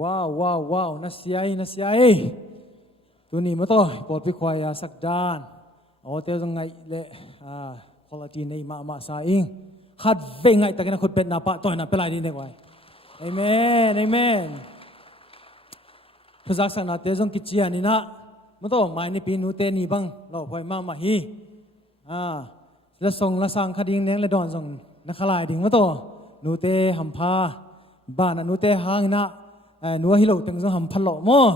ว้าวnasiai tu ni mato pot pi khwaya sakdan ote jong ngai le quality nei ma saing khat ve ngai takena khut pet na pa toy na pelai ni ne wai amen phuzak sang na te jong kichia ni na mato mai ni pi nu te ni bang lo phoi ma hi la song la sang khading neng le don jong na khalai ding mato nu te hampha ba na nu te hang naนูฮิโลตึงจงหำพัดหล่อมั้ง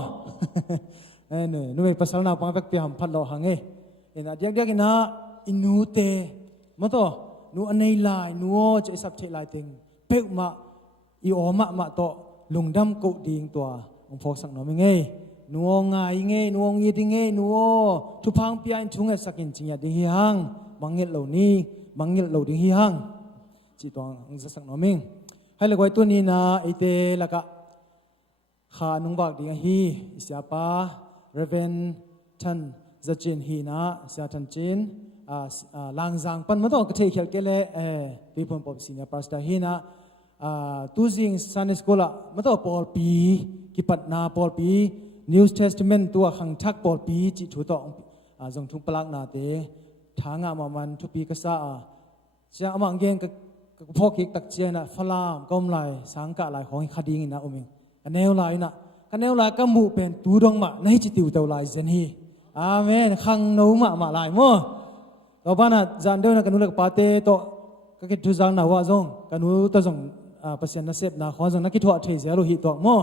นูไม่ภาษาหน้าปังเป็กไปหำพัดหล่อหังเอ็นะเดียกนะอินูเตมั้งตัวนูอันไหนลายนูจะสับเทลายตึงเป็กมาอีโอมาโตลุงดำกุดิ่งตัวองค์พอสักหน่อยไงนูงายไงนูงยีดิไงนูทุพังเปียนทุ่งสักกินจริงอย่างดิ่งหังบังเงินเหล่านี้บังเงินเหล่าดิ่งหังจีตัวองค์สักหน่อยมิงให้เลยไว้ตัวนี้นะไอเตละก็ข้านุ่งบากดีฮีเสียป้าเรเวนทันจะจีนฮีนะเสียทันจีนลางจางปันมาต้องกระเทียมเกล้ปีพนปอบสิเนี่ยปราศจากฮีนะตูซิงซันนิสโกล่ามาต้องปอลปีกิปัตนาปอลปีนิวส์เทสต์เมนต์ตัวขังทักปอลปีจิถูต่อจงทุกปลักนาเตทางอามันทุปีกษาเจ้ามังเกงกับพวกกิกตักเจนะฟลามก้มไหลสังกะไหลของคดีนะอุมิงกันแนวลายนะกันแนวลายก็มูเป็นตูดงมาในจิตติวเตวลายเจนฮีอาเมนขังนูมาลายมั้งต่อไปนะจันเดียวนะกันนู้นเล็กปาเต้โตก็คิดทุจังนะว่าจงกันนู้นตัวจงเปอร์เซ็นต์นะเสพนะขอจงนักคิดว่าเทเซโลหิตตัวมั้ง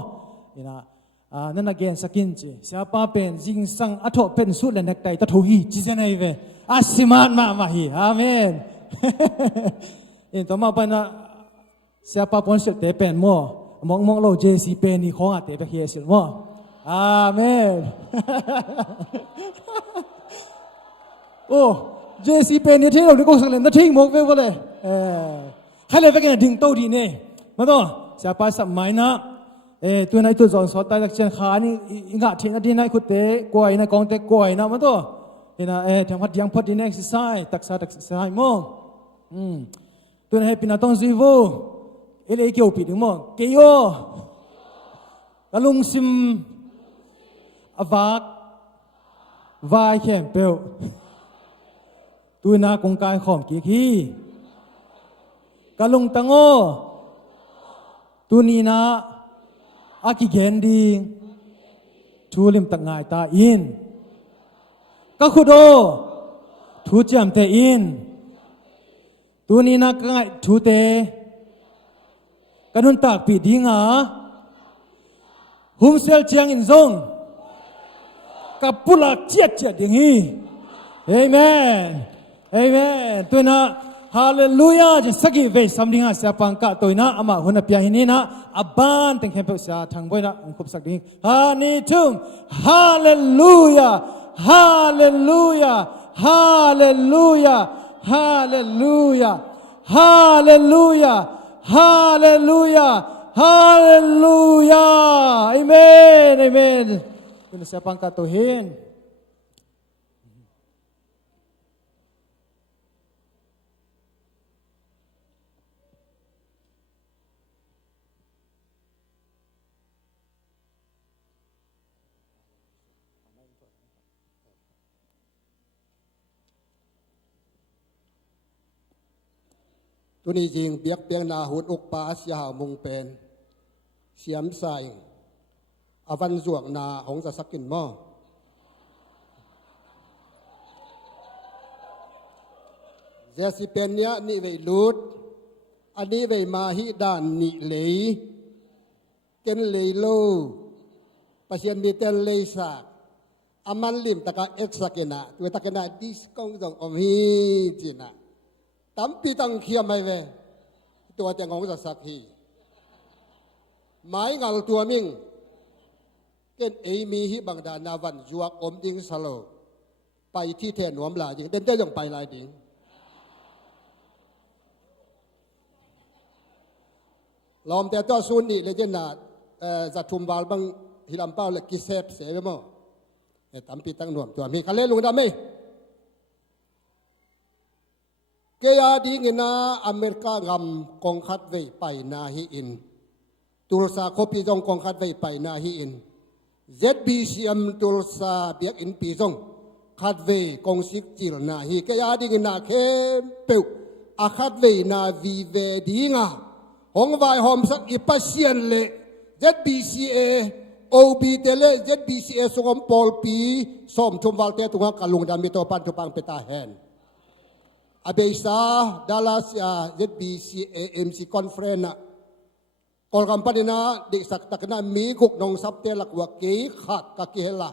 นี่นะนั่นนักเกณฑ์สกินจีเสียป้าเป็นจิงสังอัฐเป็นสุดและนักไต่ตะทูฮีจีเจนไอเวอาสิมานมาฮีอาเมนนี่ต่อมาไปนะเสียป้าปนเสตเป็นมั้งมองเราเจซีเป็นนี่ของอาเตะไปเฮียสิมั้งอาเมนโอ้เจซีเป็นนี่ที่เราเนี่ยก็สักเล่นนั่นทิ้งมองไปว่าเลยใครเลยไปกันดิ่งโตดีเนี่ยมาต่อเสียป้าสมัยนะตัวไหนตัวจอนสอดตายจากเชียงคานี่งะทิ้งที่ไหนคุเตะกวยนะกองเตะกวยนะมาต่อเห็นนะแถมพัดยังพัดดีเนี่ยสิไซตักษามั้งตัวไหนให้ปีน่าต้องซีโวเอเลเกี่ยวปีนึงมั้งเกี่ยวกะลุงซิมอวากวายแข็งเปลวตัวน่ากงกายขอมกี่ขี้กะลุงตังโอตัวนี้นะอากิเกนดีทูลิมตักง่ายตาอินกะขุดโอทูจำเตอินตัวนี้นะง่ายทูเตกันนุนตากปีดิ้งหุมเซลเจียงอินซงกับปุลักเจียดิ้งฮีเอเมนตัวน่ะฮาเลลูยาจะสักกี่เวสำลิงเสียปังกะตัวน่ะอามาหุ่นเปียหินีนะอับบานถึงเข้มเปเสียทางบ่อยนะองคุบสักดิ้งฮานิทุมฮาเลลูยาฮาเลลูยาฮาเลลูยาฮาเลลูยาฮาเลลูยาฮาเลลูยาฮาเลลูยาอาเมนเป็นเสียปังกะตัวเห็นตัวนี้จริงเปียกนาหุดอกปาสยามุงเป็นเสียมใส่อวันจวกนาของจะสักกินหม้อเจสิเป็นเนี้ยนี่เวลูดอันนี้เวมาฮิดานนิเลยเกนเลยโลปัศยันมีเตนเลยสักอามันลิมตะกะเอ็กซ์สักนะตัวตะกะนะดิสกงจงอมฮีจีนะตั้มปีตังเขียมไม่เวตัวเจ้าของจะสักทีหมายงานตัวมิงเกินเอมีฮิบังดานาวันจวกอมดิงสโลไปที่แทนหนวมลาจิงเดินได้ยังไปลายดิงลอมแต่ตัวซุนนี่เลยเจนาจะชุมบาลบังฮิลำเป้าเลยกิเซฟเสวมั้งตั้มปีตังหนวมตัวมีคันเล่ลุงดำไหมเกียดีเงินอเมริกางำกองคัดไว้ไปนาฮิอิน ตุลสาคบปีจงกองขัดไว้ไปนาฮีอิน ZBCM ตุลสาเบียกอินปีจงขัดไว้กองสิกจิลนาฮีก็ยาดิ่งนาเข้มเปิวอาขัดไว้นาวีเวดีงาหงไว้หอมสักอิปัสเซียนเล่ ZBCA OB เตเล ZBCA สงมปอลปีสมชมวัลเตตุงกัลุงดามิโตปันทุปังเปตาแฮนอาเบซาดัลลัสZBCA MC Conferenceกอลกัมปนินาเด็กสักตักนามีกุกนองซับเตลักวะเกยขัดกะเกฮละ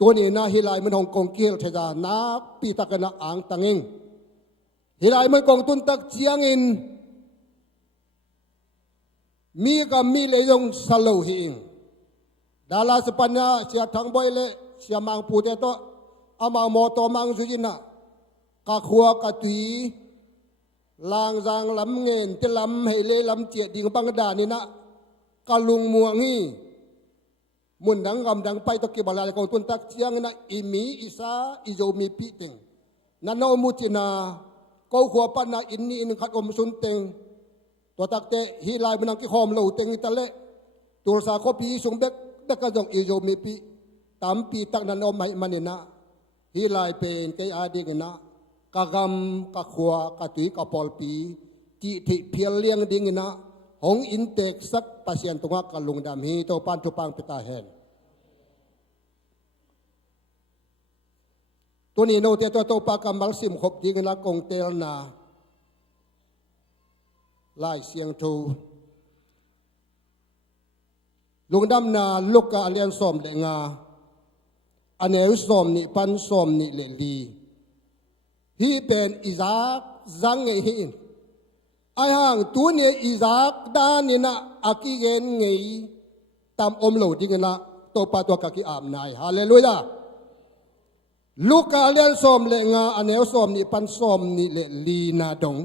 ตัวนี้นะฮิลายมันฮงกงเกียลเทจานักปีตักนาอ่างตังเองฮิลายมันกงตุนตักเจียงอินมีกับมีเลยยงสโลหิงดาลาสปัญญาเสียทางบอยเลเสียมังปูเตโตอามังโมโตมังสุจินะกะขัวกะตุยลางจางลำเงินที่ลำให้เล่ลำเจียดิ่งบังดานี่นะกะลุงมัวงี้มุนดังกำดังไปตะกี้บาลาของตุนตักเชียงนะอิมีอิสาอิโจมีพิเต็งนันโนมุจินาเขาขัวปันนะอินนี่อินขัดอมสุนเต็งตัวตักเตะฮีลายมันนังกิหอมเหลาเต็งอิตาเล่ตัวสาคบีสงเบกเด็กกระจงอิโจมีพิตามปีตักนันอมไม่มันนะฮีลายเป็นเกยอาดิกนะกะกำกะขัวกะตุยกะปอลปีจิติเพียเลียงดิ่งนะหงอินเตกสักปัสยันตงกะลุงดำฮีโตปันทุปังเปตาแฮนตัวนี้โนเตตัวโตปากำมัลซิมขบดิ่งนะกงเตลนาลายเสียงทูลุงดำนาลูกกะเลียนสอมเดงาอันเอวสอมนี่ปันสอมนี่เลลีฮีเป็นอิซากจังเงหินไอห่างตัวเนี่ยอิซากด้านนี่นะอากิเกนเงยตามอมโหลดิ่งนะตัวปาตัวกะกิอามนายฮาเลลูยาลูกกาเลียนสอมเลงาอันเอวสอมนี่ปันสอมนี่เลลีนาดง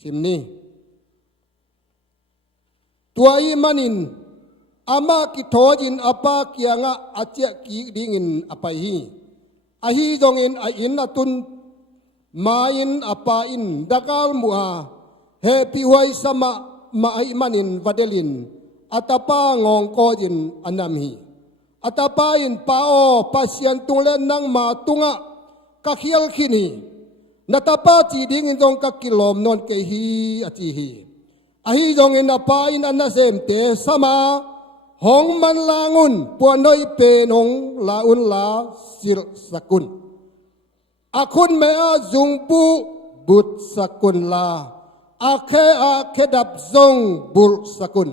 สิมนี่ตัวอีมันินอามากิโทจินอปาเกียงะอาเจกีดิ่งินอภัยฮีอาฮีจงอินอาอินนาตุนมาอินอปาอินดักลมัวเฮปิไวสมามาอิมันินวัดเดลินอัตปางองโกจินอันนามีอัตปาอินปาโอปัสยันตุงเลนังมาตุงะกะเขียลขินีนัตปาจีดิ่งินจงกะกิลอมนนเกฮีอจิฮีอาฮีจงอินอปาอินอันนาเซมเตสมาหงมันลางุนปวนน้อยเปนงลาอุนลาสิรสกุลอาคุณเมอาจุงปูบุตรสกุลลาอาเคดับซงบุลสกุล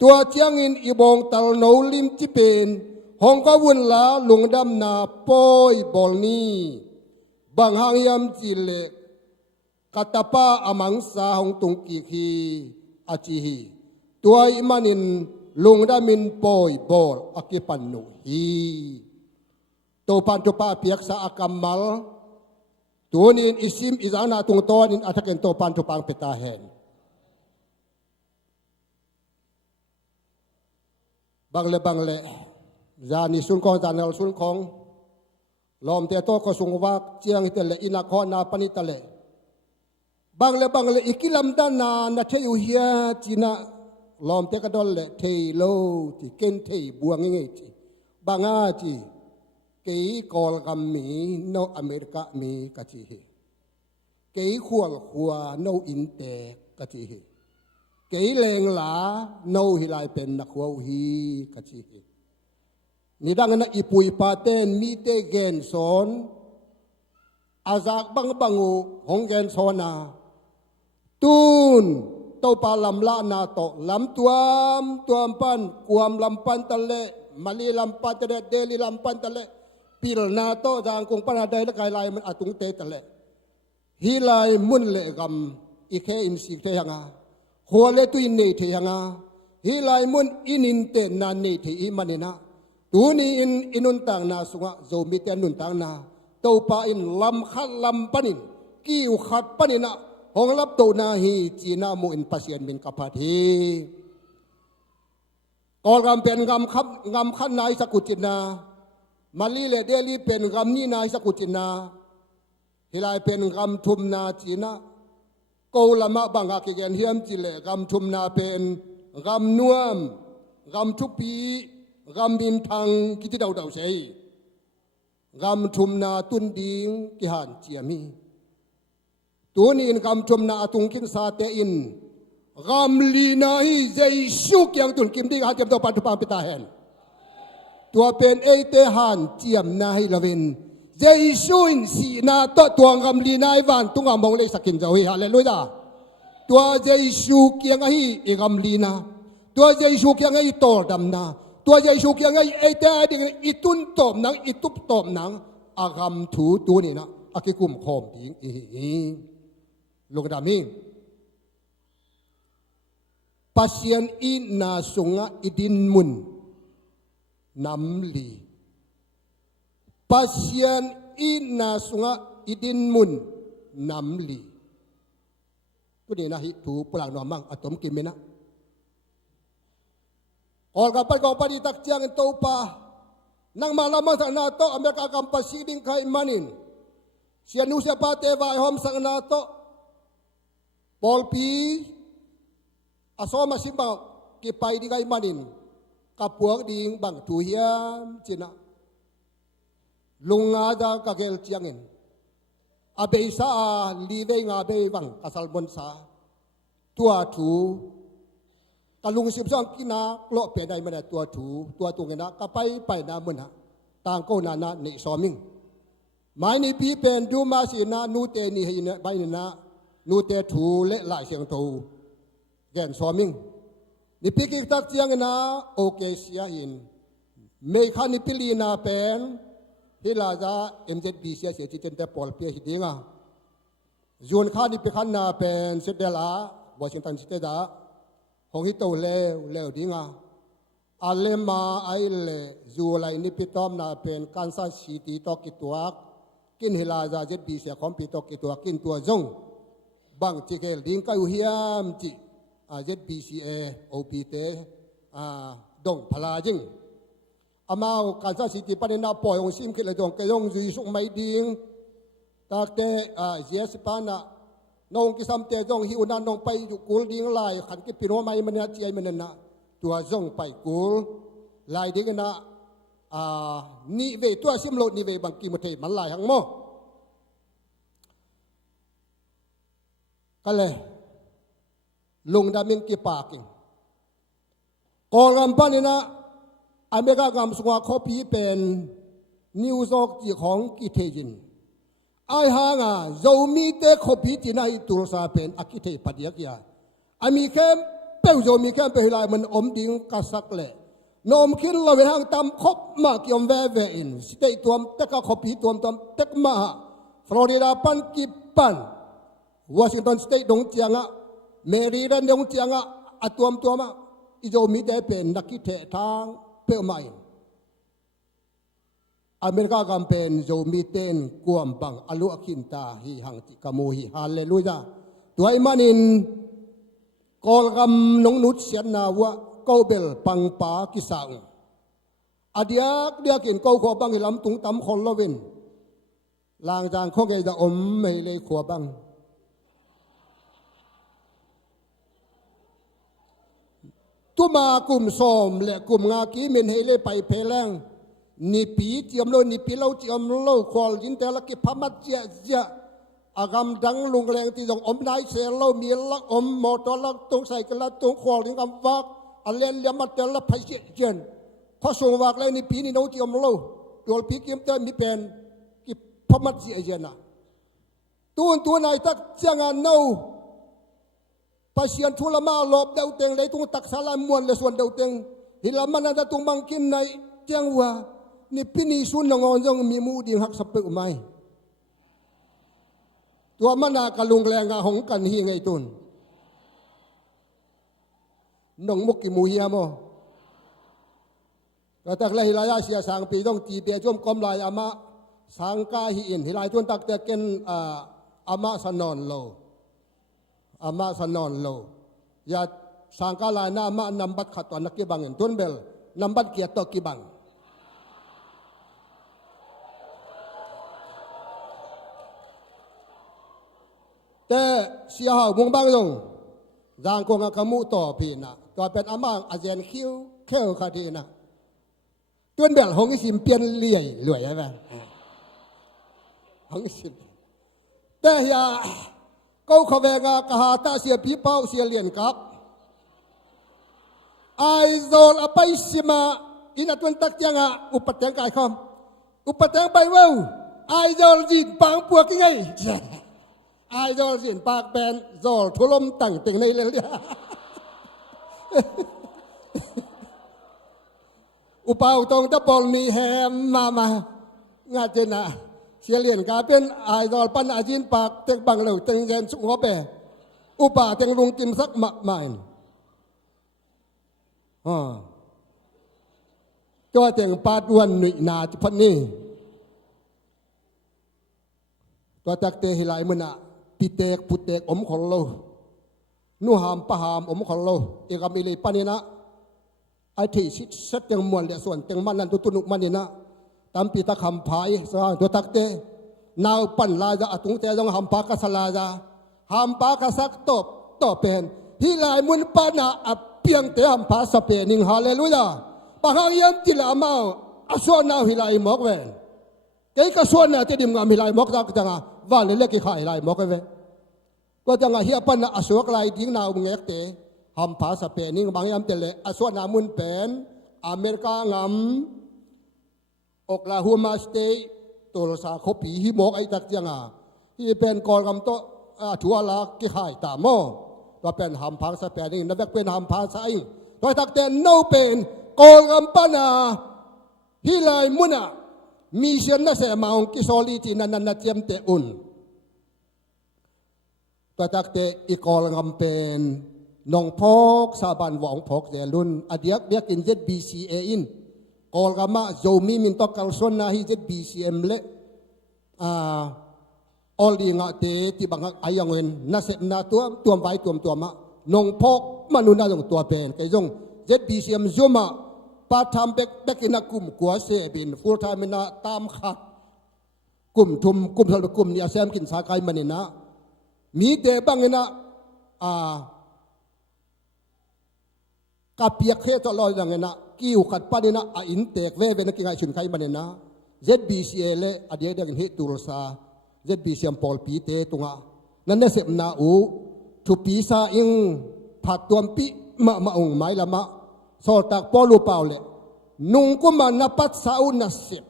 ตัวเจียงอินอีบงตัลโนลิมจิเป็นหงก็วุนลาลุงดำนาปอยบอลนีบางหางยำจิเลกาตาปาอมังสาหงตุงกีคีอาจิฮีตัวอิมันินลุงดามินปอยบอลอากิปันนุฮีตัวปันตุปาเปียกสาอากัมมัลตัวนี้อิซิมอิจานาตุงตอนินอัตเกนตัวปันตุปังเปตาแฮนบางเลจานิสุนของจานลสุนของลอมเตโตก็สุงวักเจียงเตเลอินาคอนาปนิตเลบางเลอิกิลัมดานานาเทยุเฮียจีนาลอมเตกดอลเลเทโลที่เกนเทบัวงเงจีบางอาจีเกยกอลกัมมีโนอเมริกามีกะจีเฮเกยขวลขัวโนอินเตกะจีเฮเกยเลงหลาโนฮิลายเป็นนักขัวฮีกะจีเฮนี่ดังนั้นอีปุยปาเตนมีเตเกนสอนอาจากบังอูหงเกนสอนาตูนเต้าปาลำละนาโตลำตัวปันกวมลำปันตะเลมาลีลำปันตะเลเดลีลำปันตะเลปีลนาโตจางคงปนาได้ละกายลายมันอาตุงเตตะเลฮีลายมุนเลกำอีเคอินสิเทยังาหัวเลตุอินเนเทยังาฮีลายมุนอินินเตนานเนเทอิมันเนนะตูนีอินุนตังนาสุงะโจมิเตนุนตังนาเต้าปาอินลำขัดลำปันินกิ้วขัดปันินะหงรับตัวนาฮีจีนามูอินปัสยันเป็นกัปทีกอลกำเป็นกำขันนายสกุจินามาลีเลเดลีเป็นกำนี่นายสกุจินาฮิลายเป็นกำทุมนาจีนา กูละมาบังอากิเกนเฮียมจิเลกำทุมนาเป็นกำนวมกำทุปีกำบินทางกิติดาวเสยกำทุมนาตุนดิงกิหันเจียมีตัวนี้กำทุมนาตุงกินซาเตอินกำลีนาฮิเจสุกยังตุนกิมดีหันเจียมตัวปัจจุบันพิตาเห็นตัวเป็นเอเตหันเจียมนาฮิลาวินเจสุอินสีนาตัวกำลีนาฮิวันตุงกำมองเลยสักกินเจ้าฮิฮาเลลูยาตัวเจสุกยังไงเอกำลีนาตัวเจสุกยังไงโตดำนาตัวเจสุกยังไงเอเตดิงอิตุนตบนังอิตุบตบนังอากำถูตัวนี้นะอากิกุมคอมทิ้งลูกดามิงpasien ina sunga idin mun namli pasien ina sunga idin mun namli tu ni nahi tu pulang nomang atom kimena or kapal kau padi tak tiang to pa nang malama sa na to Amerika kam pasiding kay manin sianu sia pate vai hom sang na to polpi asoma simbang kipai di kay manin kapuak ding bang tuhiam cina lungada kagel tiangin abe sa live ngabe bang kasal bonsa tua tu kalung sibsang kina klo pedai mana tua tu tua tungena kapai pai na muna tang ko na ni soming mai ni pi pen du ma si na nu te ni hi na bai na nu te tu le lai siang tu gen soming ni pi ki tak chiang na okay sia in me khan ni pili na pen hilaza MZB sia sia chi ten te pol pe hi dinga zon khan ni pi khan na pen sedela Washington State da hong hi to le dinga alema aile zulai ni pitom na pen Kansas City to kituak kin hilaza ZB sia kom pi to kituak kin tua zong bang tikel ding ka hiam chi ZBCA OPT dong palajing amao Kansas City panina poyong sim kile dong kayong zisuk may ding takte yes pana nong kisam te dong hiuna nong pai kul ding lai khan ki pino mai mania chi ai menena tua zong pai kul lai ding na ni ve tua sim lo ni ve bang ki mothe man lai hang mo kale lung daming kipaking koram panina Amerika gam sunga kopi pen New York ji khong ki thejin ai hanga zomi te kopi tinai tursa pen akithe padiakya ami kem pe zomi kem pe hilai man om ding kasak le nom kin lo we hang tam khop ma kiom ve in stay tuam taka kopi tuam tek ma Florida pan ki pan Washington State dong tianga Maryland dong tianga atuam tuama ijo mi te pen nakithe thang pe mai Amerika campaign zo mi ten kuam bang alu akinta hi hang ti kamu hi hallelujah tuai manin kol gam nong nut sian na wa kobel pang pa kisang adiak diakin ko ko bang lam tung tam khol lovin lang jang khong ge da om mei le kho bang tuma kum som le kum nga ki min hele pai pheleng ni pi tiam lo ni pi lo tiam lo khol jin te la ki phamat ja agam dang lung leng ti jong om nai se lo mi la om motor la tung sai ka la tung khol ring am wak alen ya mat la phai jen pho so wak le ni pi ni no tiam lo tol pi kim te mi pen ki phamat ja na tu nai tak changa no pasien thula ma lob deu teng le tung tak sala muan le suan deu teng hilaman ada tung bangkin nai tiangwa ni pini sun ngon jong mi mu ding hak sape umai tua mana kalung lenga hong kan hi ngai tun nong muk ki mu hiya mo katak le hilaya sia sang pi dong ti be jom kom lai ama sang ka hi in hilai tun tak te ken ama sanon lo ama sanon lo ya sangkala na ama nambat khatwa nakibangin tunbel nambat kia to kibang te เสียหาวมุงบางลงจางกงกมูต่อพีนะตัวเป็นอามังอาเจนคิวเข้าคดีนะตัวเบลหงสิมเปลี่ยนเลี่ยรวยใช่ไหมหงสิมแต่ยาเขาขวงากหาตาเสียผีเป้าเสียเลียนกับไอโซลอไปสิมาอินาตุนตักยังอุปถังกายคอมอุปถังไปว่าไอโซลจีนปังปวกยังไงไอโซลจีนปากแบนโซลทุลมตั้งติงในเลยอุปาตรงตะบอลมีแฮมมางาเจนะเสียเลียนกาเป็นไอโซลปันอาจินปากเต็งบังเหลวเต็งเงินสุขหัวเปอุปาเต็งลุงกิมสักมากมายตัวเตียงปาดวันหนุยนาที่พันนี่ตัวตักเตหิลายมันอะปิเตกปุเตกอมของเรานูหามปะหามอมของเราเอกามิลีปานินะไอที่สิสัตยังมวลเดียส่วนเตียงมันนั้นตุนุกมันนี่นะตามปีตะคำพายสร้างตัวตักเตนาวปั่นลาจะตุงเตยองหามปากกสลาจะหามปากกสักตบต่อเป็นหิลายมุนปานะเพียงแต่หามปาสเปนิงฮาเลลูยาบางอย่างที่ละมาอส่วนนาหิลายมอกเวนเกี่ยกับส่วนน่ะที่ดิมงามหิลายมอกจังจังว่าเลยเล็กขี้หิลายมอกเวนก็จังเฮียปันอสวกลายดิ้งนาวเงกเตหามภาษาเปนิงบางอย่างที่เลยอส่วนนามุนเป็นอเมริกางามโอคลาโฮมาสเตย์ตัวสาขบีฮิมอกไอตักจังที่เป็นกอลกำโตทัวลาขี้หิตามอว่าเป็นหามภาษาเปนิงนับเป็นหามภาษาอิงโดยตักเตนโนเป็นกอลกำปนาฮิลายมุนะมีเชนน่ะเสมาองกิโซลีจีนันนันเจียมเตอุนตัวตักเตอีกอลกำเป็นนองพกสาบันหวังพกเดลุนอดียกเบียกินเจ็ด BCA อินกอลกำมาโจมีมินตอกกัลซอนนาฮิเจ็ด BCM เละออลดีงาเตที่บางอายังเงินน่ะเสนาตัวไว้ตัวมานองพกมนุนาลงตัวเป็นไก่จงเจ็ด BCM ซูมาปาทำเบกนักกุมกัวเสบินฟูลไทม์นะตามขัดกุมทุมกุมทลกุมเนี่ยแซมกินสาไก่มันนี่นะมีเดบังนะกับเปียกเขตลอยอย่างนะกิ้วขัดปานี่นะอินเตกเวนักกินไอชุนไก่มันนี่นะ ZBCA เละอดีตยังเฮตุรสา ZBCM ปอลปีเตตุงะนั่นเนี่ยเสพนาอูทุปีซาอิงผัดตัวปีมาองไม้ละมะโซตักปอลูเปล่าเลยนุ่งกุมันนับปัสสาวนัสเสพ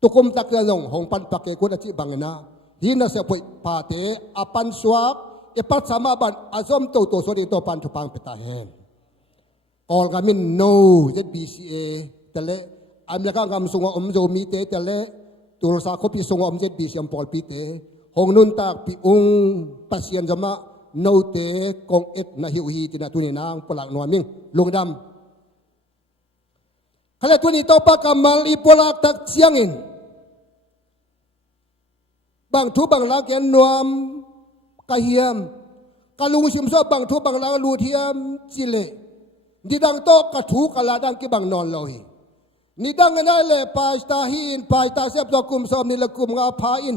ตุกุมตักเรื่องของปันปักเกกุนอธิบังนะฮีนัสเสพปาเตอปันสวากเอปัสสามาบันอาซอมโตสวดีโตปันทุปังเปตาเฮนออลกามินโน ZBCA แต่ละอเมริกากำสุงอมโจมีเตแต่ละตุลสาคบิสุงอม ZBCM ปอลปีเตหงนุนตักปีองปัสยันจมาโนเตกงเอ็ดนาฮิวฮีตินาตุนีนางปลักนวมิงลุงดำขณะตุนีโตปากามัลอีปลักตักเสียงอินบางทุบางลาเกนนวมกะเฮียมกะลุงชิมซอบางทุบางลาลูเทียมจิเลดิดังโตกะถูกะลาดังกิบังนอนลอยนิดังกันได้เลยปาสตาฮินปาตาเซบตอกุมซอมนิลกุมงาพาอิน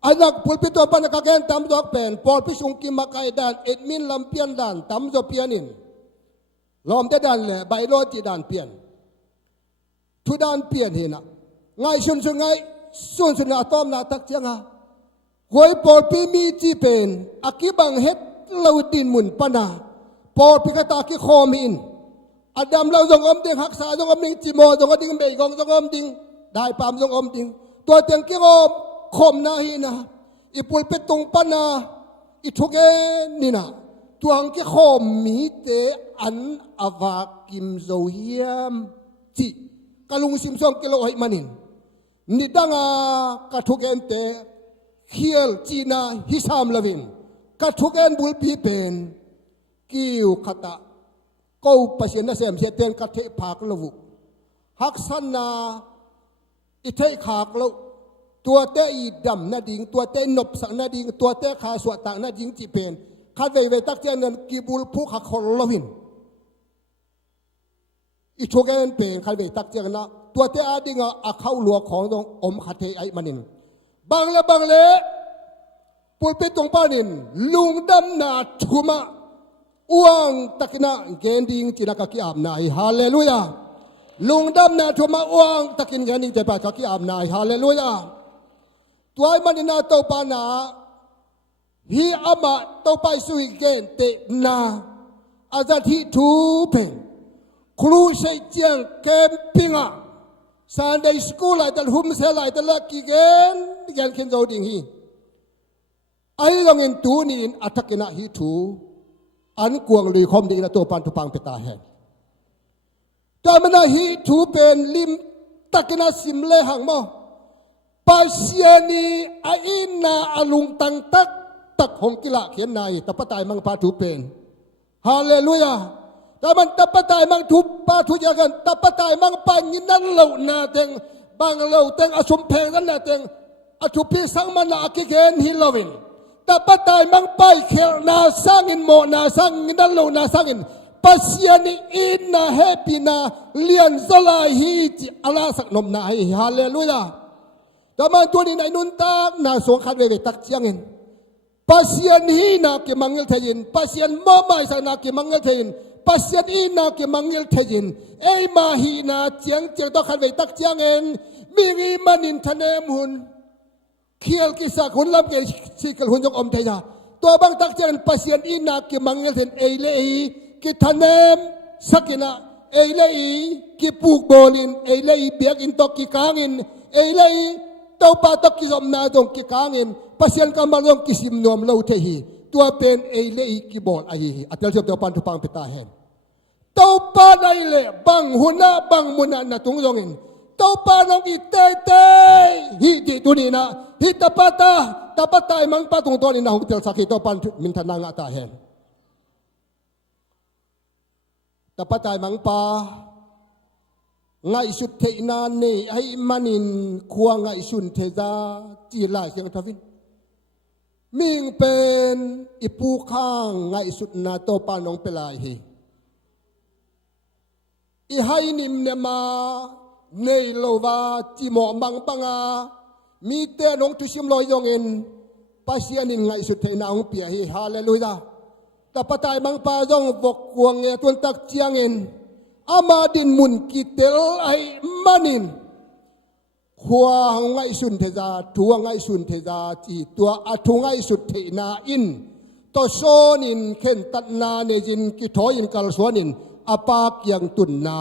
anak pulpito pa nakakain tamdok pen pol pisung kimakay dan admin lampian dan tamdo pianin lom te dan le bailo ti dan pian tu dan pian hina ngai sun ngai sun na tom na tak changa hoi pol pi mi ti pen akibang het laudin mun pana pol pi kata ki khomin adam lau dong om ding haksa dong om ding timo dong ding bei gong dong om ding dai pam dong om ding to teng ki omคมนาฮีนะอีปุลเป็ดตรงปนาอีทุกเอนี่นะตัวหังกี่คมมีเตอันอาวากิมโซเฮียมจีกะลุงซิมซองกิโลให้มันินนี่ดังกะทุกเอ็นเตเขียลจีนาฮิซามลาวินกะทุกเอ็นบุลพีเป็นกิวขตะกูปัสยนเสมเสเตนกะเทพากลวุฮักสันนาอิเทขากลวตัวเตอีดำนาดิงตัวเตนบสังนาดิงตัวเตขาสวดต่างนาดิงจีเป็นข้าเวตักเจนันกิบุลผู้ขักคนลวินอีทุกเอ็นเป็นข้าเวตักเจนะตัวเตอาดิงเข้าหลวงของตรงอมขัดเทไอมันินบางละ ปุลเปตรงปานินลุงดำนาทุมะอ้วงตะกินะเกนดิงจินักกิอาบนายฮาเลลูยาลุงดำนาทุมะอ้วงตะกินเกนดิงจะไปจักกิอาบนายฮาเลลูยาตัวไอ้มันนาโตปานาฮีอามาโตไปสุยเกนเตนาอาจารย์ที่ทูเพงครูใช้เจียงแคมปิ้งอ่ะซันเดย์สกูลไลต์หุ่มเซลไลต์ลักกี้เกนเกนเข็นโจดิงฮีไอ้ลงเงินตูนี่อัตกินะฮีทูอันกวงลีคอมดีนะตัวปันทุปังเปตาเฮนแต่มันฮีทูเป็นลิมตักนะสิมเลหังมอปัสยานีไอ้นาอลุงตังตักหงกิละเขียนนายแต่ปะตายมังปาทูเป็นฮาเลลูยาแต่มันตะปะตายมังทุบปาทุยากันตะปะตายมังปังยินนั่นเหล่านาเตงบางเหล่าเตงอสมเพงนั่นนาเตงอจุพิสังมันนากิเกนฮิลวินตะปะตายมังไปเขลนาสังอินโมนาสังอินนั่นเหล่านาสังอินปัสยานีอินนาเฮปินาเลียนสลายฮีจิอาลาสักนมนาฮีฮาเลลูยาแต่มันตัวนี้ในนุนตากนาสงขัดเวตักเชียงอินpasien hina ke mangil thayin pasien mama sana ke mangil thayin pasien ina ke mangil thayin ei ma hina chiang chiang to khan ve tak chiang en mi ri manin thanem hun khial ki sa hun lam ke sikal hun jok om thaya to bang tak chiang pasien ina ke mangil thayin ei le ei ki thanem sakina ei le ei ki puk bolin ei le ei biak in to ki kangin ei le ei to pa to ki som na dong ki kangin pasien kamalong kisim nom lo tehi tua pen ei le ki bol ai atel job pan tu pang peta hen tau pa dai le bang huna bang muna na tung longin tau pa long i te te hi di tu ni na hi tapata mang pa tung to ni na hotel sakit to pan min thanang ata hen tapata mang pa ngai sut the na ne ai manin khuwa ngai sun the za chi la siang thavinมิงเป็นอิปูข้างไงสุดนาโตปานองเปลายฮีอีไฮนิมเนมาเนยโลวาจิโมบังปังอามีเตนองตุชิมลอยยองเงินปัสยานินไงสุดเทนาองเปียฮีฮาเลลูยาแต่ปะตายบังปาจงบกกวงเงตุนตักเจียงเงินอามาดินมุนกิเตลไอมานินขัวไงสุนเทจาตัวไงสุนเทจาจีตัวอัทุไงสุดเทนาอินตัวโซนินเข็นตัดนาเนจินกิทอยินกัลสวนินอาปากยังตุนนา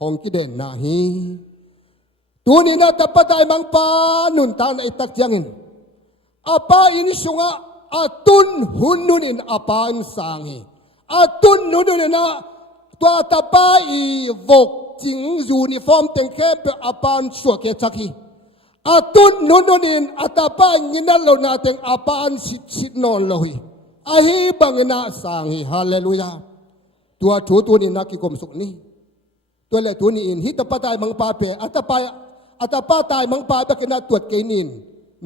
หงกิเดนนาฮีตัวนี้นะแต่ปะตายมังปานุนตานไอตักยังอินอาปาอินสุงะอาตุนหุนนุนินอาปาอินสังฮีอาตุนนุนุนนะตัวตาปาอีวกจิงยูนิฟอร์มเต็งแค่เปอาปานสวเกจักฮีอาตุนนุนนินอาตาปางินัลโลนาเต็งอาปานสิดนอนโลฮีอาฮีบังนาสังฮีฮาเลลูยาตัวนี้นักกิกรมสุขนี้ตัวเล็กตัวนี้อินฮิตปะตายมังปาเปอาตาปาตายมังปาตะกินาตรวจเกนิน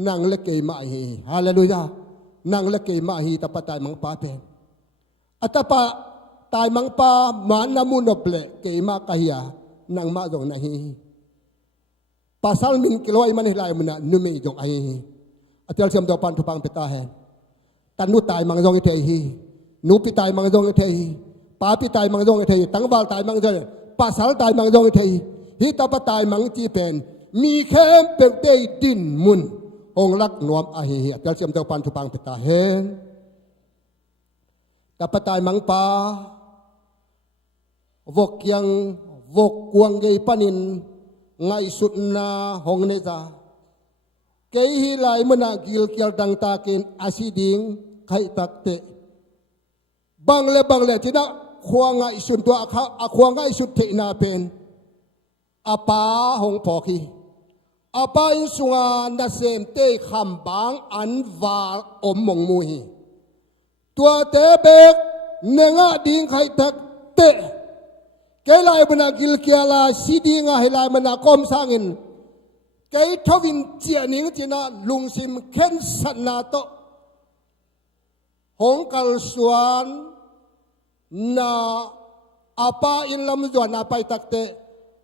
นางเล็กเกมาฮีฮาเลลูยานางเล็กเกมาฮีตะปะตายมังปาเปอาตาปาตายมังปามานามุนอบเลเกมาคาฮียนางมาจงนาฮีpasal min kiloi man hilai mena numi jong ai atel siam do pan tu pang peta he tanu tai mang jong ite hi nu pi tai mang jong ite hi pa pi tai mang jong ite hi tang wal tai mang jong pasal tai mang jong ite hi hi ta pa tai mang ti pen mi khem pe te din mun ong lak nuam a hi atel siam do pan tu pang peta he ta pa tai mang pa vok yang vok kuang gei panin ngay sut na hong ne za kei hi lai mana gil kyal dang ta kin asiding khai tak te bang le tina khwa ngai sun to a khwa ngai sut the na pen apa hong phoki apa in sunga na sem te kham bang an wa om mong mu hi tua te bek nenga ding khai tak te kay lai mana gil kiala sidi nga hilai mana kom sangin kay thawin chia ning china lungsim khen sanna to hong kal suan na apa in lam zuan apai takte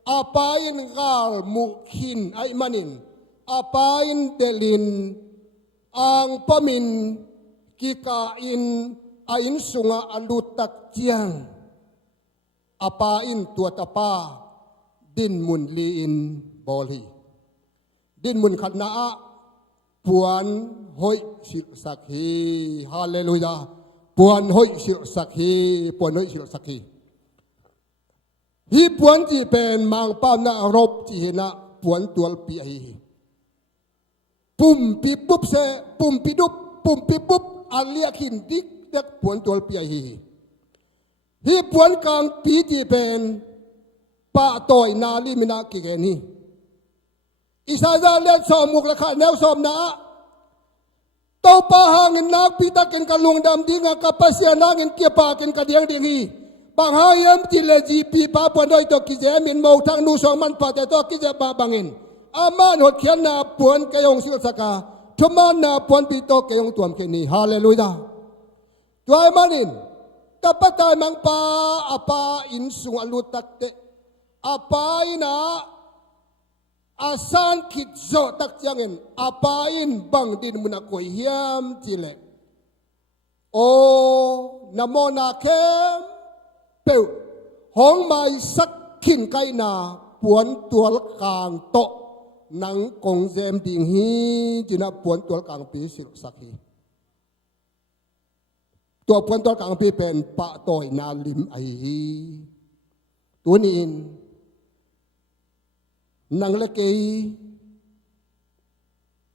apa in gal mu khin ai manin apa in delin ang pamin kikain ain sunga alutak tiang apain tua tapa din mun liin boli din mun khatnaa puan hoi sil sakhi hallelujah puan hoi sil sakhi puan hoi sil sakhi hi puan ti pen mang pa na rop ti na puan tual pi ai pum pi pup se pum pi dup pum pi pup alia kin dik dak puan tual pi ai hi puan kang pi ti pen pa toy na li mina ki gen hi isa za le som muk la kha neu som na to pa hangin nak pi ta ken kalung dam ding ka pasya nangin kia pa ken ka diang ding hi bang hayam ti le ji pi pa puan doi to ki je min mo thang nu song man pa te to ki je ba bangin aman hot khian na puan kayong sil saka thuman na puan pi to kayong tuam ke ni hallelujah tuai manin kapatay mang pa apa in sung alutat te apa ina asan kit zo tak jangen apa in bang din muna koy hiam tile o namo na kem peu hong mai sak kin kai na puan tual kang to nang kong zem ding hi jina puan tual kang pi sil sakhiตัวพวนตัวกลางพี่เป็นปะต่อยนาลิมไอตัวนี้นังเล็ก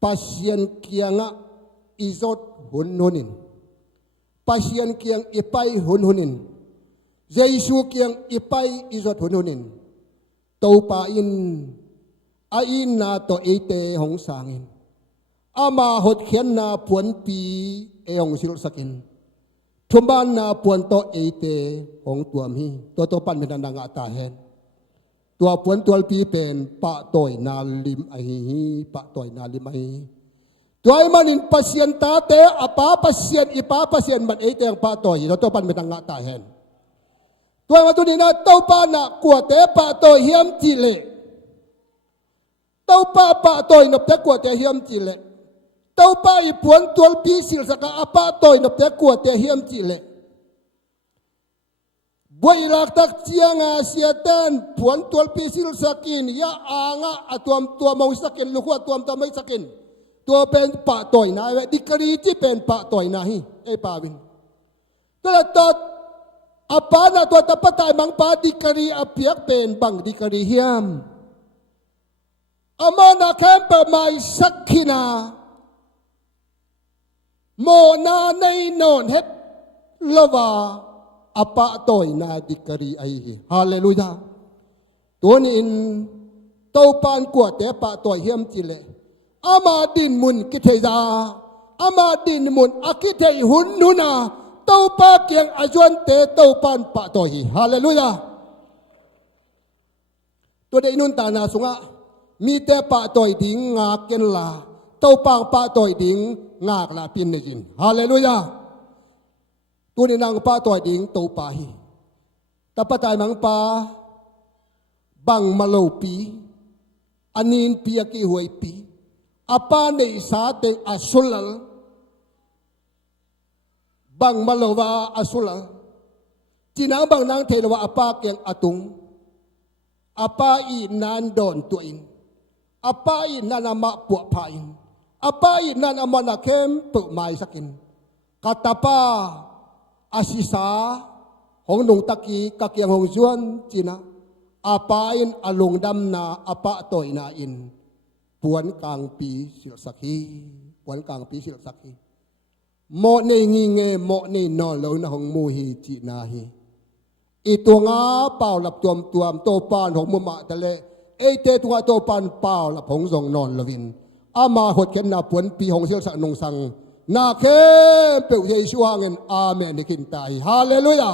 ปัสยันเกียงอิจดหุนหุนินปัสยันเกียงอิไปหุนหุนินเยซูเกียงอิไปอิจดหุนหุนินตัวปะอินอาอินนาตัวเอเตหงสางินอามาหดเขียนนาพวนปีเอหงสิลสกินทุมบ้านนาปวนโตเอเตของตัวมีตัวปั้นเป็นนางอาตาเห็นตัวปวนตัวปีเป็นปะต่อยนาลิมไอปะต่อยนาลิมไอตัวไอ้มันอินปัสยันตาเตอปาปัสยันอีปาปัสยันมันเอเตงปะต่อยตัวปั้นเป็นนางอาตาเห็นตัวมาตัวนี้นะตัวป้านะกัวเตปะต่อยเฮียมจิเลตัวป้าปะต่อยนบเตกัวเตเฮียมจิเลเต้าป้าอีปวนตัวปีสิลสกาอาป้าต่อยนบแต่กัวแต่เฮียมจิเลบวยลักตักเจียงอาเซียเต้นปวนตัวปีสิลสกินยาอ่างอ่ะตัวมองสกินลูกว่าตัวไม่สกินตัวเป็นป้าต่อยนะเวดิกรีที่เป็นป้าต่อยนะฮิไอป้าวินตัวตัวอาป้านะตัวตะปะตายมังป้าดิกรีอาเปียกเป็นบังดิกรีเฮียมอามานาแคมเปอร์ไม่สักขินาโมนาในนอนเฮ็ดลวาอปะตอยนาดิกรีไอฮาเลลูยาตัวนี้เต้าปานกวดแต่ปะตอยเฮียมจิเลอามาดินมุนกิเทยาอามาดินมุนอากิเทยหุนนุนาเต้าปาเกียงอาจวนเตเต้าปานปะตอยฮาเลลูยาตัวเดนุนตานาสุงะมีแต่ปะตอยดิงงาเกนลาเต้าปางปะตอยดิงงากลาปินในจินฮาเลลูยาตัวนี้นางป้าต่อยดิงโตปาฮีแต่ป้าตายมังป้าบังมาโลปีอันนี้ปียกีหวยปีอาป้าในสาเตงอาสุลลบังมาโลวาอาสุลลจีนางบังนางเทลวาอาป้าเกียงอาตุงอาป้าอีนานโดนตัวอินอาป้าอีนานามะปวกพาอินapa inan amana kem pu mai sakin katapa asisa hong nung taki kakyang hong juan china apain alung dam na apa toy na in puan kang pi sil sakhi puan kang pi sil sakhi mo nei ngi nge mo nei no lo na hong mu hi chi na hi itu nga pau lap tuam to pan hong mu ma tale e te tunga to pan pau lap hong zong non lovinอามาหดเข็นนาปวนปีหงเสียงสักนงสังนาเข้มเปียวเยซูฮาเงินอาเมนในกินตายฮาเลลูยา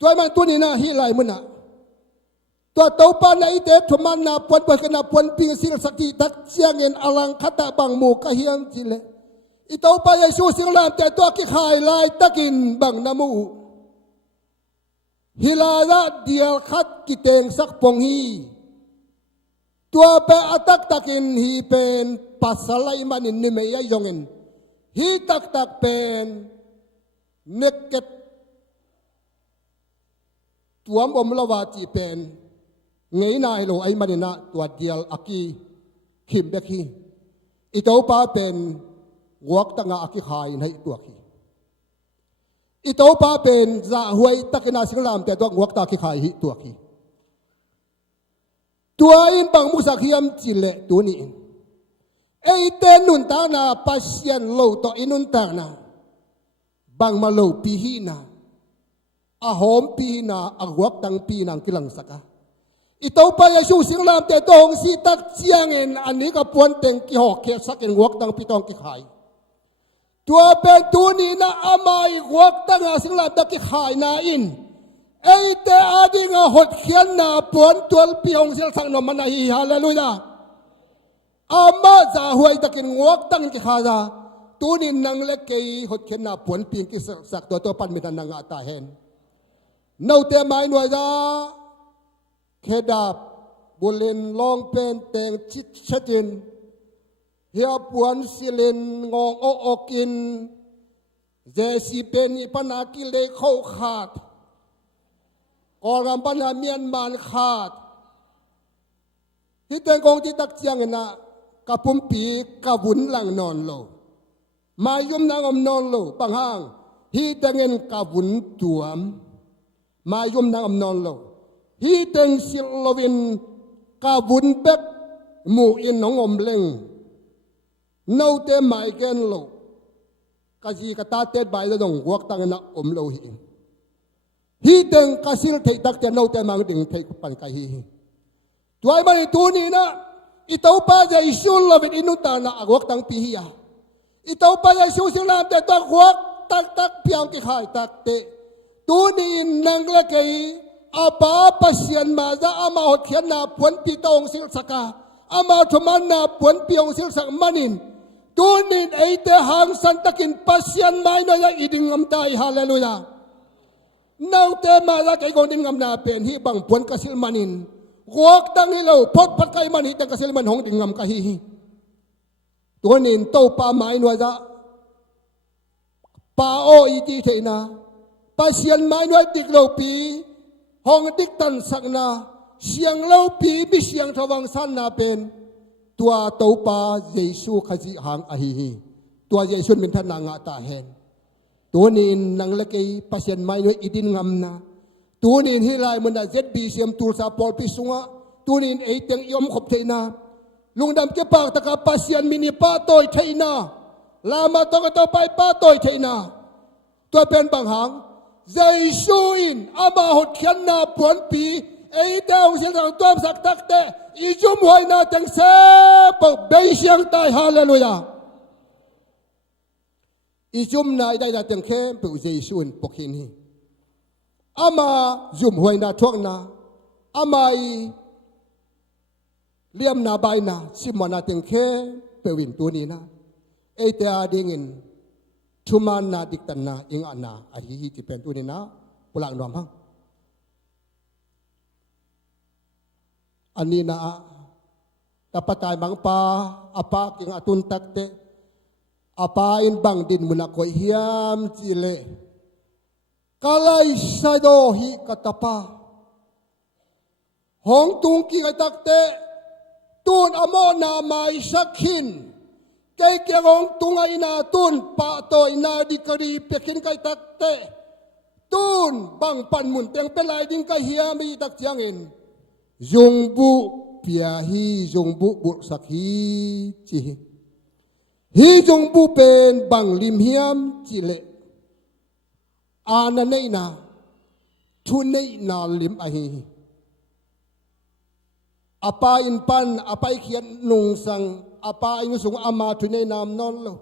ตัวมันตัวนี้นะฮิไลมันนะตัวเต้าปานในเด็ดทุมันนาปวนเปิดกันนาปวนปีสิลสกิตักเสียงเงินอลังคัตบังหมูกะเฮียงจิเลอีเต้าปานเยซูเสียงลามแต่ตัวกิขายลายตะกินบังนามูฮิลาละเดียลคัดกิเตงสักปงฮีต tua pe atak takin hi pen pasalai manin ni meya yongin hi tak tak pen neket tuam om lawa chi pen ngei na lo ai manina tua dial aki khim bekhi ito pa pen wak tanga aki khai nai tua khi ito pa pen za huai takina singlam te dok wak ta ki khai hi tua khi tua in bang musa khiam chile tu ni ei te nun ta na pasien lo to inun ta na bang ma lo pi hi na a hom pi na a wak tang pi nang kilang saka ito pa Yesu singlam te dong si tak chiang en ani ka puan teng ki ho ke sakin wak tang pi tong ki khai tua pen tu ni na amai wak tang a singlam ta ki khai na in ei te ading a hot khian na puan tual pi hong sel sang no mana hi hallelujah ama za huai takin wak tang ki kha za tu ni nang le ke hot khian na puan pin ki sak to pan mi na nga ta hen no te mai no za khedap bulin long pen teng chit chatin hia puan silin ngong o okin je si pen i panaki le khau khat orang pana Myanmar khat hi teng kong ti tak chiang na kapum pi kavun lang non lo mayum nang om non lo panghang hi tengen kavun tuam mayum nang om non lo hi teng silovin kavun bek mu in nong om leng no te mai ken lo kaji kata te bai lo dong wak tang na om lo hi teng kasil thei tak te no te mang ding thei pan kai hi tuai mani tu ni na itau pa ja isul lovin inu ta na agwak tang pi hi ya itau pa ja isul sing lam te tak wak tak tak piang ki khai tak te tu ni nang le kai apa pasien ma za ama hot khian na puan pi tong sil saka ama thuman na puan pi ong sil sak manin tu ni ei te hang san takin pasien mai no ya iding am tai hallelujah nau te ma la kai gon dim ngam na pen hi bang puan kasil manin wak tang hi lo pot pat kai man hi tang kasil man hong ding ngam ka hi to nin to pa mai no za pa o i ti theina pasien mai no dik lo pi hong dik tan sak na siang lo pi bi siang thawang san na pen tua to pa Jesu khaji hang a hi tua Jesu min than na nga ta hen tunin nang lakay pasien mai no idin ngam na tunin hilai mun da ZBCM tool sa pol pisunga tunin eiteng yom khop theina lungdam ke pak taka pasien mini pa toy theina lama to ka to pai pa toy theina to pen bang hang Jesu in ama hot khian na puan pi ei daw sil dang tom sak tak te i jum hoi na teng se po bei siang tai hallelujah izum na idai na teng khem pu Jesuin pokhin hi ama zum hoi na thok na amai liam na bai na simona teng khe pewin tu ni na ei te adingin thuman na diktan na ing ana a hi ti pen tu ni na pulang nom hang ani na tapatai bang pa apa king atun takte apa in bang din muna ko hiam chile kalai sado hi katapa hong tung ki takte tun amo na mai sakhin kai ke hong tung ai na tun pa toy na di kari pekin kai takte tun bang pan mun teng pelai ding kai hiam i tak chiangin yung bu pia hi yung bu sakhi chi hi jong bu pen bang lim hiam chile ana nei na thu nei na lim a hi apa in pan apa khian nung sang apa in sung ama thu nei nam non lo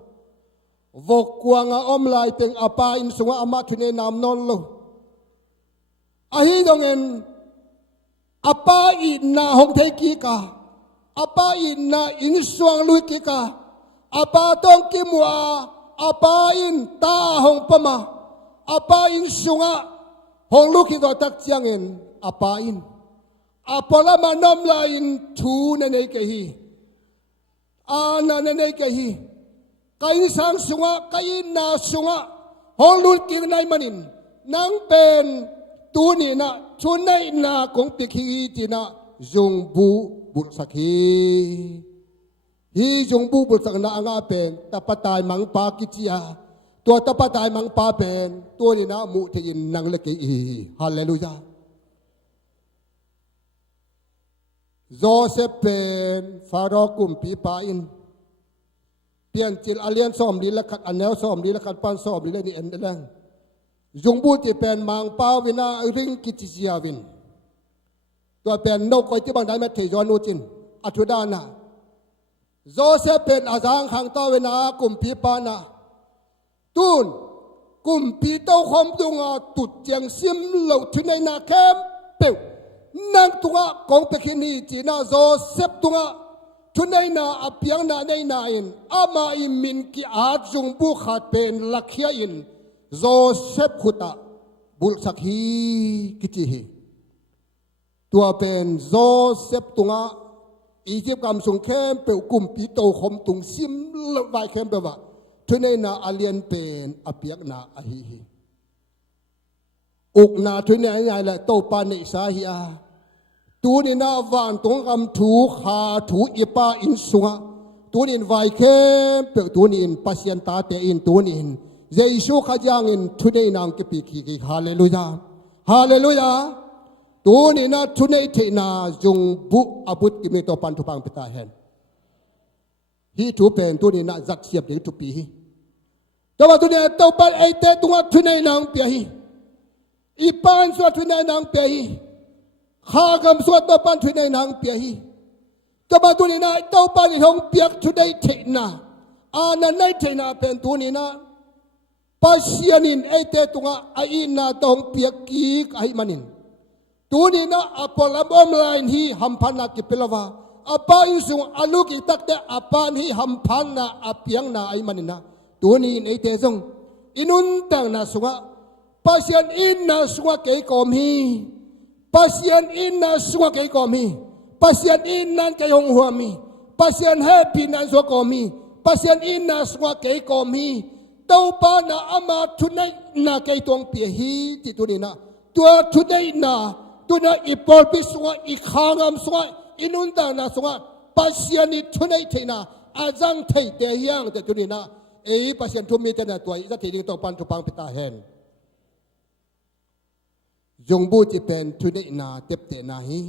vok kwanga om lai teng apa in sung ama thu nei nam non lo a hi dong en apa in na hong thei ki ka apa in na in suang lui ki ka apa tong kimwa apa in ta hong pama apa in sunga hong luki do tak chiangin apa in apola manom la in thu na nei ke hi ana na nei ke hi kain sang sunga kain na sunga holun king nai manin nang pen tu ni na chun nai na kong pikhi ti na zung bu bul sakhi hi zung bu bul sak na anga pen tapatai mang pa kitia tua tapatai mang pa pen tu ni na mu te in nang le ke i hallelujah Joseph pen Pharaoh kum pi pa in pian til alien som li la khat anel som li la khat pan som li ni en lang zung bu ti pen mang pa wina ring ki ti sia win tua pen no ko ti bang dai ma thei jon nu chin athu da na Joseph pen azang khang ta wina kum pi pa na tun kum pi tau khom tunga tut chiang sim lo thu nei na kem pe nang tunga kong pe khini chi na Joseph tunga thu nei na apiang na nei na in ama i min ki a jung bu khat pen lakhia in Joseph khuta bul sakhi kiti hi tua pen Joseph tunga Egypt kam sung khem pe kum pi to khom tung sim lo vai khem pe wa thu nei na alien pen apiak na a hi hi uk na thu nei ngai la to pa nei sa hi a tu ni na van tong kam thu kha thu ipa in sunga tu ni vai khem pe tu ni in pasien ta te in tu ni in Jesu khajang in thu nei nang ke pi ki ki hallelujah hallelujah tu ni na thu nei the na jung bu abut ki me to pan thu pang pita hen hi thu pen tu ni na zat siap de tu pi hi to ba tu ni to pan ai te tu nga thu nei nang pi hi i pan so thu nei nang pi hi kha gam so to pan thu nei nang pi hi to ba tu ni na to pan ni hong piak thu nei the na ana nei the na pen tu ni na pasianin ai te tu nga ai na tong piak ki ai manin tu ni na apolam online hi hampana ki pelawa apa isung aluk itak te apan hi hampan na apiang na ai manina tu ni nei te song inun tang na sunga pasian in na sunga ke kom hi pasian in na sunga ke kom hi pasian in nan ke hong huam hi pasian happy nan so kom hi pasian in na sunga ke kom hi tau pa na ama tunai na ke tong pi hi ti tu ni na tua tunai na tu na ipol pi sunga I khangam sunga inun tang na sunga pasian ni tunai the na azang thei te yang te tu ni na ei pasian tu mi te na tua za thei ding to pan tu pang pita hen jong bu ti pen tunai na tep te na hi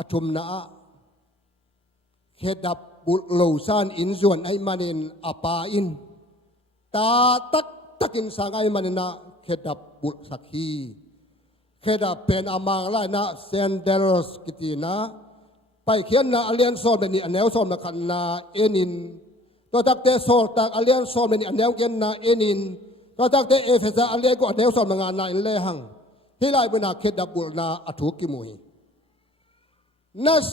athum na khedap bul lo san in zuan ai manin apa in ta tak takin sangai manina khedap bul sakhi khedap pen amang la na sandals kitina pai khian na alian som ni anel som na khan na enin to tak te sol tak alian som ni anel ken na enin to tak te efesa ale ko anel som nga na in le hang hilai buna khedap bul na athu ki mui nas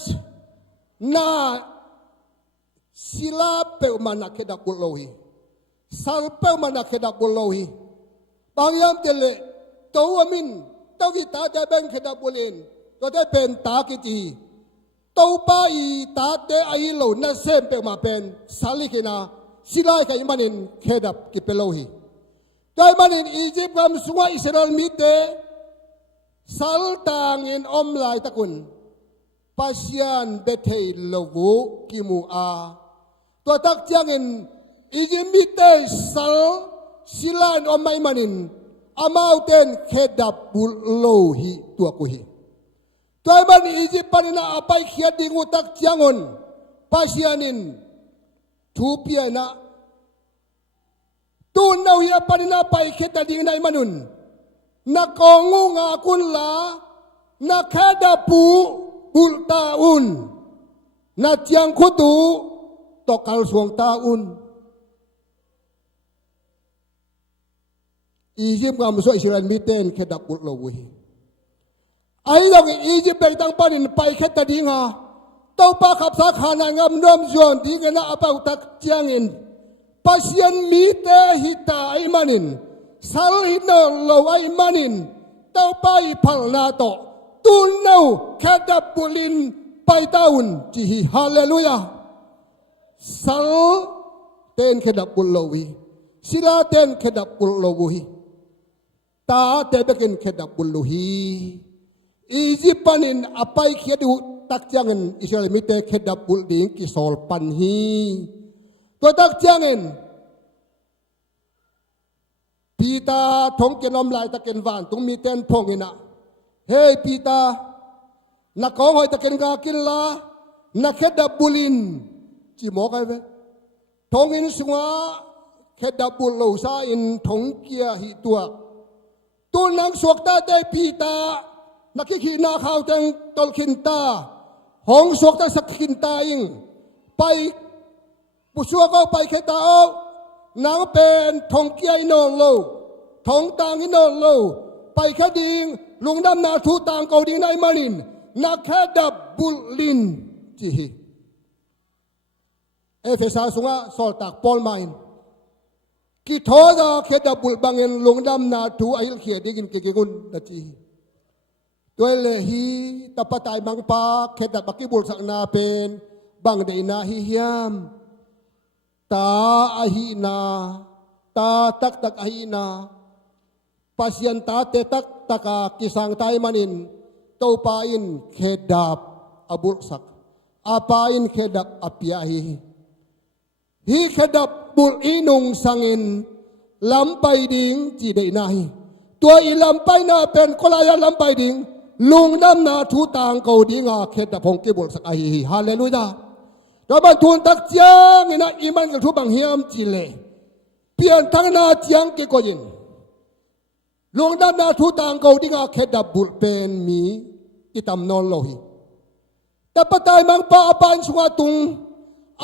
na sila pe mana khedap bul lohi sal pe mana khedap bul lohi bangyam tele to amin to ki ta te ben khedap bulin to te pen ta ki ti to pa I ta te ai lo na sem pe ma pen sali kina sila ka imanin khedap ki pe lohi to imanin Egypt gam sunga Israel mi te sal tang in om lai takun pasian bethei lovu ki mu a to tak chiang in Egypt mi te sal silan om mai manin amauten khedap bul lohi tua ko hi toy man Egypt panina apai khiat dingu tak chiangon pasianin thupia na tu nau ya panina pai kheta ding nai manun na kongu nga kun la na khadapu bul taun na chiang khutu tokal suang taun Egypt ngam so Israel miten khedap bul lo wi ai dong Egypt beng tang panin pai kheta ding ha to pa khap sa khana ngam nom zon ding na apau tak chiangin pasian mi te hita ai manin sal hino lo ai manin tao pai phal na to tun nau khadap bulin pai taun chi hi hallelujah sal ten khadap bul lowi sila ten khadap bul lowi ta te bekin khadap bul lohi Egyptanin apai khadu tak jangan Israel mite khadap bul ding ki sol pan hi to tak jangan Pita thong kenom lai ta ken van tung mi ten phong ina hey Pita na kong hoi ta ken ga kin la na kheda bulin chi mo kai ve thong in sunga kheda bul lo sa in thong kia hi tua tu nang suak ta te Pita na ki khi na khau teng tol khin ta hong suak ta sak khin ta ing pai pu suak ko pai kheta o nangเป็นทงเกียโนโลทงตางอิโนโลไปแค่ดิงลุงดำนาทูตางเกาดิงในมารินนักแค่ดับบุลินจีฮีเอเฟซัสงะสอลตักปอลมาอินกิโทดาแค่ดับบุลบังเงินลุงดำนาทูไอลเขียดิกินเกกุนนาจีตัวเลฮีตะปะตายบังปาแค่ดับบักกิบุลสักนาเป็นบังเดนาฮิยามตาอาหินาตาตักตักอาหินาปัสยันตาเตตักตักกิสังไตมันินเต้าปาอินเคดับอบุสักอาปาอินเคดับอภิยาฮีฮีเคดับบุลอินุงสังอินลำไปดิงจีเดนาฮีตัวอีลำไปนาเป็นคนลายลำไปดิงลุงน้ำนาทูตางเกาดิงอาเคดับพงกิบุลสักอาฮีฮาเลลูยาก็บันทุนตักเจียงอินะอิมันกับทุบังเฮียมจิเลเปลี่ยนทั้งนาเจียงเกกยินลงด้านนาทุตังเกาดิงาเคดับบุลเป็นมีอิตามนอนโลหิแต่ปะตายมังปะอาปานสุงาตุง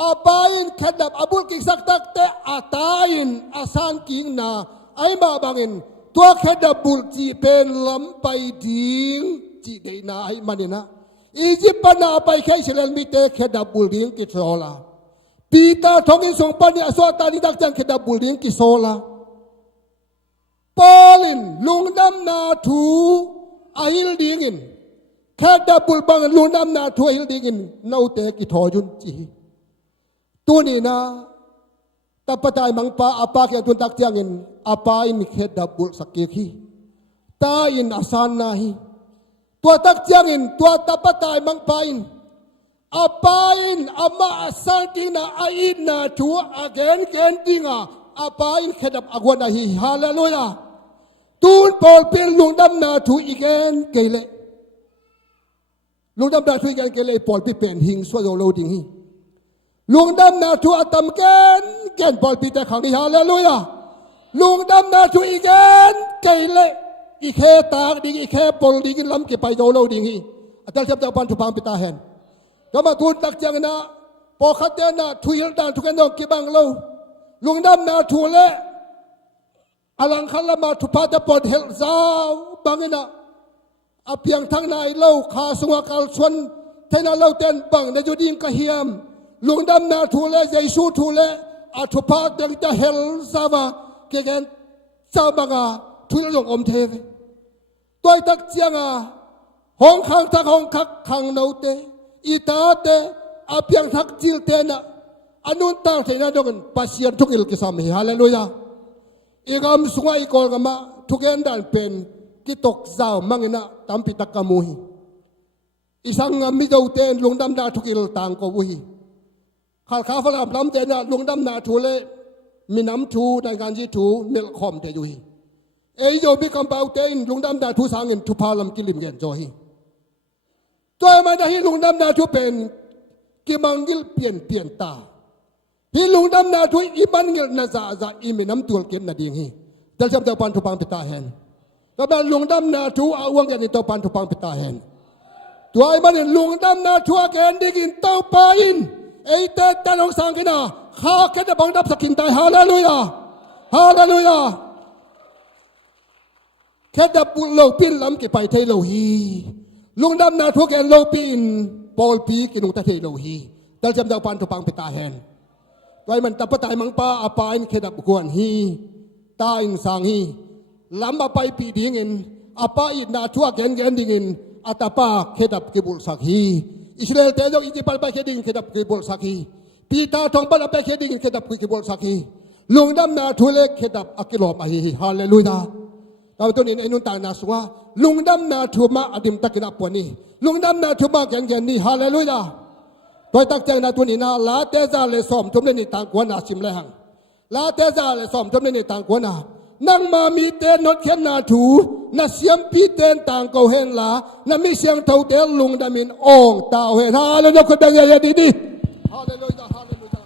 อาปานเคดับอบุลกิสักตักเตอาตายินอาสานกิงนาไอมาบังอินตัวเคดับบุลจีเป็นลำไปดิงจีเดนาไอมันนะอียิปต์ปนาไปแค่เฉลิมมิเตแค่ดับบุลดิงกิโซลาปีตาทองอินสงปนีอสวตานิดักจังแค่ดับบุลดิงกิโซลาปอลินลุงดำนาทูอาฮิลดิงินแค่ดับบุลบังลุงดำนาทูอาฮิลดิงินนาเตกิทอจุนจีตัวนี้นะแต่ปัจจัยมังปาอาปาแค่ตุนตักจังอินอาปาอินแค่ดับบุลสักเกียฮีตาอินอาสานนาฮีตัวตักเจียงอินตัวตาปะตายมังปาอินอาปาอินอามาอาสังกินาอาอินนาทัวอาเกนเกนดิงอาปาอินขดับอากวนาฮีฮาเลลูยาตูนปอลเป็นลุงดำนาทัวอีเกนเกเลลุงดำนาทัวอีเกนเกเลปอลเป็นหิงสวดโลดิงฮีลุงดำนาทัวตำเกนเกนปอลปีแต่ขังนี้ฮาเลลูยาลุงดำนาทัวอีเกนเกเลอีแค่ตากดิอีแค่ปลดิกินล้ำเก็บไปโยโลดิงฮีอาจารย์เจ้าปันทุพังปิตาเห็นก็มาทุนตักจังนะพอขัดเจนนะทุยดานทุกันดองกิบังโลลุงดำนาทัวเละอลังคันละมาทุพาจะปลดเฮลซาวบังนะอเพียงทั้งนายโลขาสงกัลชวนเทนาโลเต้นบังในจุดิงกะเฮียมลุงดำนาทัวเละเยซูทัวเละอาทุพาจังจะเฮลซาวาเกเกนซาวบังอาทุยลงอมเทวตัวตักเจียงห้องขังทักห้องคักขังโนเตอีตาเตอาเพียงทักจิลเตนะอนุนตาเทนะดงปัสยันทุกอิลกิสามีฮาเลลูยาอีกามสุงอีกอลกามาทุกเอ็นดันเป็นกิตกซาวมังนะตัมปิตักกามุฮีอีสังงามิดาวเตนลุงดำนาทุกอิลต่างกวุฮีข้าฝรั่งลำเตนะลุงดำนาทุเลมีน้ำทูในการจีทูมิลคอมเตยุฮีเอ้ยโยบิคัมเบาเตนลุงดำนาทุสังเงินทุพาลำกิลิมเงินจอฮีตัวมันได้ลุงดำนาทุเป็นกิมังกิลเปลี่ยนตาฮิลุงดำนาทุอีบันเงินนาซาซาอีเมน้ำตัวเก็บนาดิ่งฮีแต่จำเจ้าปันทุพังปิตาเห็นก็แบบลุงดำนาทุอาวังกันในตัวปันทุพังปิตาเห็นตัวไอ้มันลุงดำนาทุอาเกนดิกินเต้าปาอินไอ้เตตันองสังกินาข้าแค่จะบังดับสกินตายฮาเลลูยาฮาเลลูยาแค่ดับบุญโลปินล้ำเก็บไปเทโลฮีลุงดำนาทุกแกนโลปินปอลปีกินุตะเทโลฮีแต่จำเจ้าปันทุพังปิตาเห็นไว้มันตะปะตายมังปาอาปายแค่ดับกวนฮีตาอินสังฮีล้ำมาไปปีดีเงิน apa ina thua gen gen dingin atapa khedap kibul sakhi Israel te jong Egypt pa kheding khedap kibul sakhi Pita thong pa pa kheding khedap kibul sakhi lungdam na thule khedap akilom ahi hallelujah taw to nin enun ta na suwa lungdam na thuma adim takina poni lungdam na thuma gen gen ni hallelujah toy tak chang na tunina la te za le som tum le ni tang kwa na sim le hang la te za le som tum le ni tang kwa na nang ma mi te not khen na thu na siam pi ten tang ko hen la na mi siang thau te lung da min ong ta hen hallelujah ko dang ya di di hallelujah hallelujah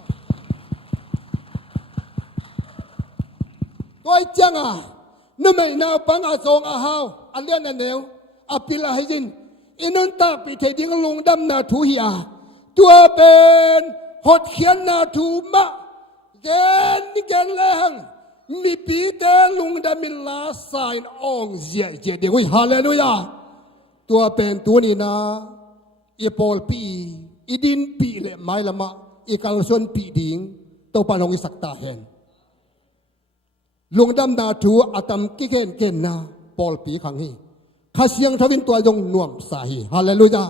toy chang a nu mai na pang a song a hao a lian a neu a pila hai jin inun ta pi the ding lung dam na thu hi aตัวเป็นหดเขียนนาทูมะเกนเกนแรงมีปีเตลุงดามิลาสายองเจียเจียเดียวฮาเลลูยาตัวเป็นตัวนี้นะอีปอลปีอีดินปีเละไม่ละมะอีกัลส่วนปีดิ่งตัวปานองอิสักตาเห็นลุงดำนาทูอาตมกิเกนเกนนะปอลปีขังฮีข้าเสียงทวินตัวยงน่วมสาฮีฮาเลลูยา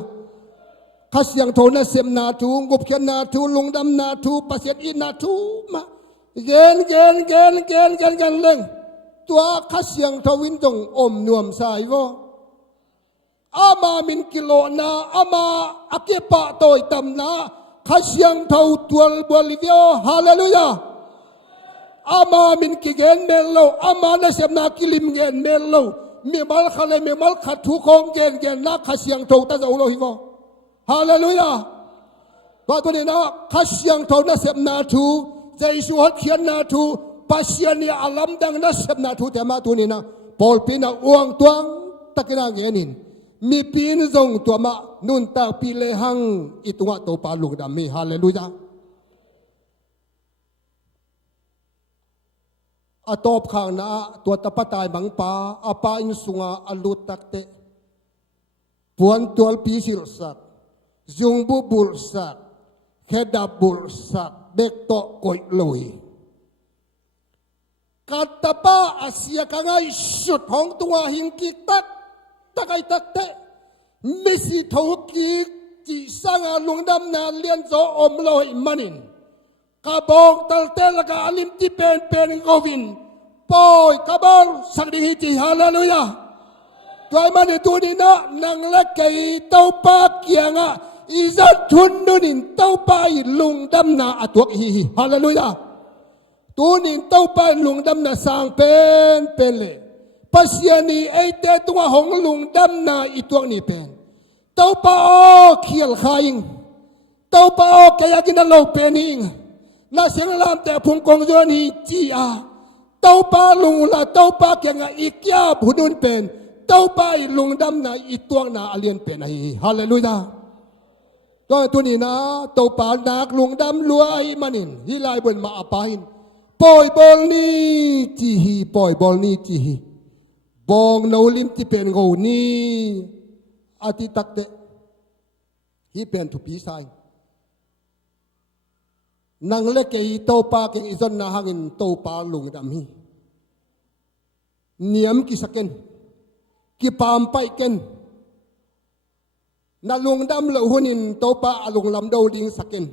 ข้าเสียงโทนะเสมนาทูงบเขียนนาทูลุงดำนาทูปัสเยอินาทูมาเกนเล่งตัวข้าเสียงทวินจงอมนวมสายวะอามามินกิโลนาอามาอาเกปะโตยตำนาข้าเสียงทวตัวบริเวณฮาเลลูยาอามามินกิเกนเมลโลอามานะเสมนากิลิมเกนเมลโลมีมัลคาเลมีมัลขัดทุกองเกนนักข้าเสียงทวตาจะอุโลหิวะฮาเลลูยาว่าตัวนี้นะข้าเสียงทนนะเสพนาทูใจสุหัดเขียนนาทูปัสยานีอาลัมดังนะเสพนาทูแต่มาตัวนี้นะปอลปีนะอ้วงตวงตะกินาเงินินมีปีนจงตัวมานุนตาปีเลหังอิตุงะโตปาลุกดามีฮาเลลูยาอตอบข้างนะตัวตะปะตายบังปาอาปาอินสุงะอลุตักเตปวนตัวปีสิลสักZumbu bursak, kedap bursak, bekto koi loi. Kata pa Asia kangai sut hong tua hingki tak takai takte. Misi thoki ji sanga lungdam na lian zo om loi manin. Kabong taltel ka alim ti pen govin. Poi kabal sakdi hiti hallelujah. Tuai mani tu ni na nang lekai tau pa kianga. Izat tununin tau pai lung dam na atuak hi hallelujah tunin tau pai lung dam na sang pen le pasiani ai te tunga hong lung dam na ituak ni pen tau pa o khial khaing tau pa o kaya kina lo pening na sing lam te phung kong jo ni chi a tau pa lung la tau pa kenga ikya bunun pen tau pai lung dam na ituak na alien pen hi hallelujahก็ตัวนี้นะตัวป่านักลุงดำรวยมันนินฮิลายบนมาอปาหินปล่อยบอลนี่จีฮีปล่อยบอลนี่จีฮีบองโนลิมที่เป็นกูนี่อาทิตักเตฮีเป็นทุปีไซนังเล็กไอตัวป่ากินอิจนนาหังอินตัวป่าลุงดำฮีเนียมกิสกันกิปามไปกันนาลุงดำละหุนินโตปาลุงลำโดดิงสักิน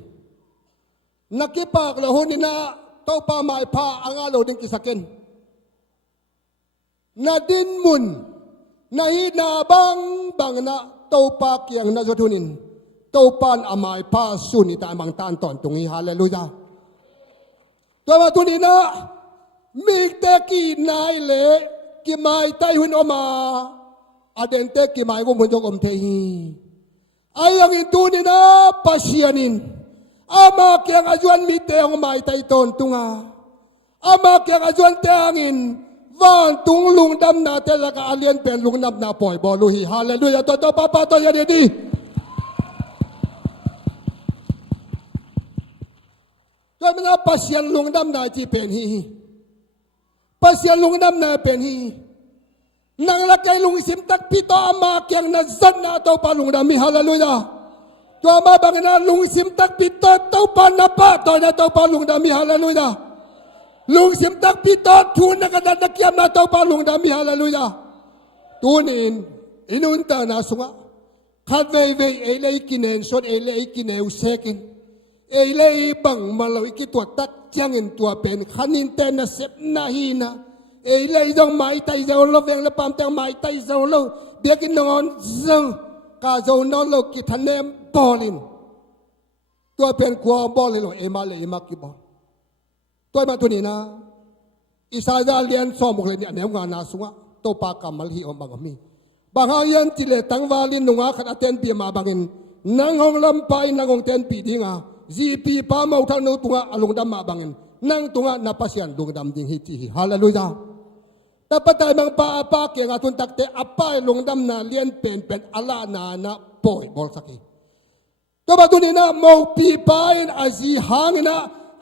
นักกิปากละหุนินะโตปาไม้พาอ่างโลดิงกิสักินนาดินมุนนาฮีนาบังนะโตปาเกียงนาจุทุนินโตปานอาไม้พาสุนิตามังตานตอนตรงนี้ฮาเลลูยาตัวมาตุนินะมีเตกีนายเล่กิไม้ไตหุนออกมาอเดนเตกิไม้กุมุนจงอมเทฮีayang itu ni na pasyanin ama kaya ajuan mite ang may tayton tunga ama kaya ajuan teangin van tunglung dam na talaga alien pen lung nam na poy boluhi hallelujah to papa to ya di to mga pasyan lung dam na ji pen hi pasyan lung dam na pen hi nang lakay lung simtak pito ama kyang nazan na tau pa lung dami hallelujah to ama bangin na lung simtak pito tau pa napa to na tau pa lung dami hallelujah lung simtak pito tu na kada nakyam na tau pa lung dami hallelujah ตัวนี้อินุนตานาสุงะขัดเวเอเลกินเองส่วนเอเลกินเอวเซกินเอเลบังมาเราอีกตัวตักจังเงินตัวเป็นขันินเตนะเสพนาฮีนะเอเลจงไม่ไตเจ้าเราเวงละปามแต่ไม่ไตเจ้าเราเบียกินนอนจังกาเจ้านอนเรากิทันเนมบอลินตัวเป็นกลัวบอลเลยหรอเอมาเลยเอมากิบอลตัวมาตัวนี้นะอิสราเอลเลียนซ้อมบุกเลยเนี่ยเนี่ยงานนาสุงะโตปากำมัลฮีอมบังมีบางอย่างที่เลตังวาลินนุงอาขัดเต็นปีมาบางอินนางองลำไปนางองเต็นปีดิ้งอ่ะจีปีปามาอุทังนุตุงะอลงดำมาบางอินนางตุงะนับปัสยันดวงดำดิ้งฮิจิฮาเลลูยาแต่ปัจจัยบางปาปาเกี่ยงอาทุนตักเตอป้ายลงดำนาเลียนเป็นอัลลานานะปอยบอลสักทีตัวบัตุนี้นะมองปีปายอาจีหางนะ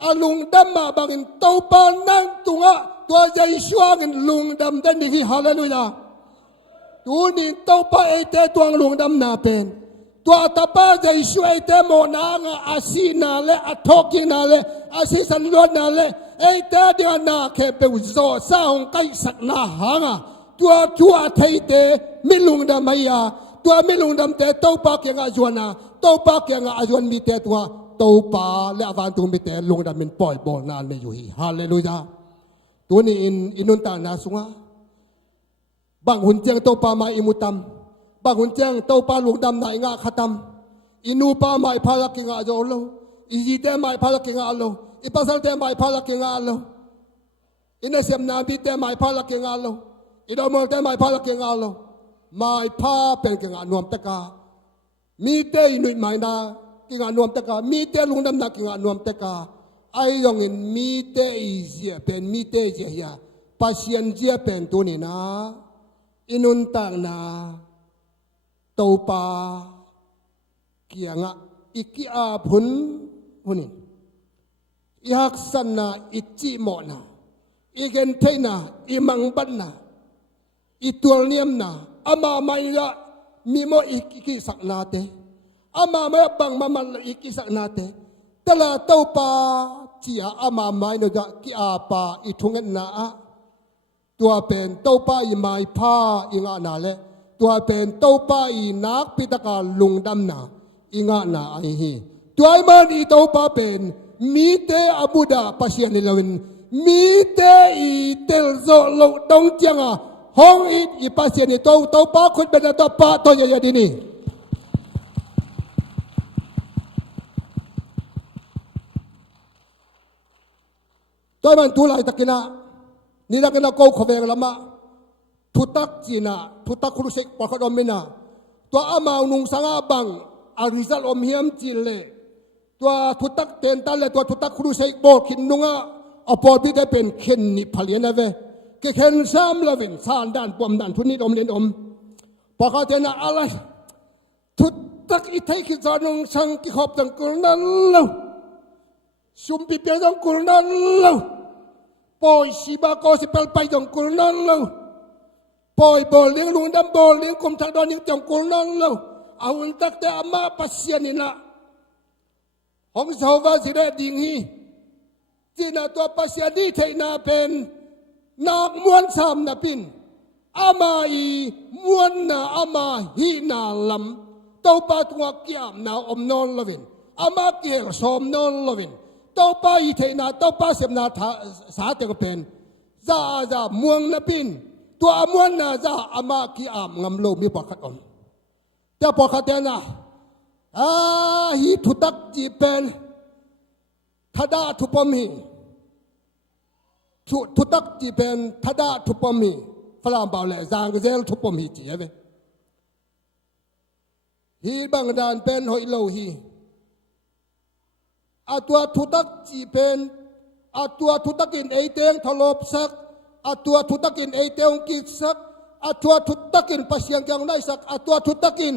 อลงดำมาบางอินเต้าปานังตุงะตัวใจช่วงลงดำเดินดิ้งฮิฮาเลลูยาตัวนี้เต้าป้าเอเตตัวลงดำนาเป็นตัวตาป้าใจช่วยเตโมนางอาศีนาเลอาทอกินาเลอาศีสันลวนาเลเอเตเดียนาเคเปวโซซาองไกสักนาหางตัวไทยเตมิลงดำไม่ยาตัวมิลงดำเตเต้าป้าเกียงอาจวนาเต้าป้าเกียงอาจวนมีเตตัวเต้าป้าและอวันตุมีเตลงดำเป็นปล่อยบอลนานไม่อยู่ฮีฮาเลลูยาตัวนี้อินุนตานาสุงะบางหุ่นเจียงเต้าปามาอิมุตัมบางหุ่นเจียงเต้าปาลุงดำนายงาขัตัมอินูปามาอิพาลักกิงอาโจโลอิจิเตมาอิพาลักกิงอาโลอิปัสสัลเตมาอิพาลักกิงอาโลอินเสมนาบิเตมาอิพาลักกิงอาโลอิดอมอลเตมาอิพาลักกิงอาโลมาอิพาเป็นกิงอานวมตะกามีเตอินุยมานากิงอานวมตะกามีเตลุงดำนากิงอานวมตะกาไอลองอินมีเตอิเจียเป็นมีเตเจียปัสยันเจียเป็นตัวนี้นะอินุนต่างนาเต้าปาเกียงะอิกิอาพุนหุนิอิฮักสันนาอิจิโมนาอิเกนเทนาอิมังบันนาอิตัวเนียมนาอามาไม่ละมีโมอิกิสักนาเตอามาไม่บังมามันอิกิสักนาเตแต่ละเต้าปาเจียอามาไม่เนจะกิอาปาอิทุงเงินนาตัวเป็นเต้าป้าอีไม้ผ้าอีงานาเลตัวเป็นเต้าป้าอีนักพิตกาลุงดำนาอีงานาไอฮีตัวไอ้มันอีเต้าป้าเป็นมีเตอบูดาปัสยานิลวินมีเตอีเตลโซโลดงเจียงห้องอีปัสยานิเต้าป้าคนเป็นเต้าป้าตัวใหญ่ดีนี่ตัวมันตัวไหลตะกินะนี่นักนักโกขเวงละมาทุตักจีน่าทุตักครุเซกปะขดอมินาตัวอามานุงสังอาบังอาริซัลอมเฮียมจีเลตัวทุตักเตนตันเลตัวทุตักครุเซกโบกินนุงอปอบิได้เป็นเข็นนิพเลียนเวเข็นซ้ำละวินสานด้านปมด้านทุนิดอมเลียนอมปะเขาเตนะอะไรทุตักอิทัยกิจานุงสังกิขอบจังกุลนั่นเลวสุมปิเปียจังกุลนั่นเลวปอยสิบาโกสิเปลไปจังกุลนั่นเลวปอยบอลเลี้ยงลุงดำบอลเลี้ยงกรมทางดอนยิงจังกุลนั่นเลวเอาอุลตักแต่อามาปัสยานินะของชาวบ้านสิได้ดิ่งฮีจีน่าตัวปัสยานีเทนาเป็นนักมวนสามนาปินอามาอีมวนนาอามาฮีนาลำเต้าปาตัวเกี่ยมนาอมนอนลวินอามาเกี่ยสอมนอนลวินเต้าป้าอีเทนาเต้าป้าเสมนาสาเตกเป็นซาเมืองนปินตัวมวนนาซาอามากีอามงำโลมีปากขัดอมแต่ปากขัดเตนะฮีทุตักจีเป็นทัดาทุปมีทุตักจีเป็นทัดาทุปมีฝรั่งเบาเลยจางเซลทุปมีจีเวฮีบังดานเป็นหอยโลฮีอาตัวทุตักจีเป็นอาตัวทุตักินเอเตงทลบสักอาตัวทุตักินเอเตงกิสักอาตัวทุตักินปัสยังยังได้สักอาตัวทุตักิน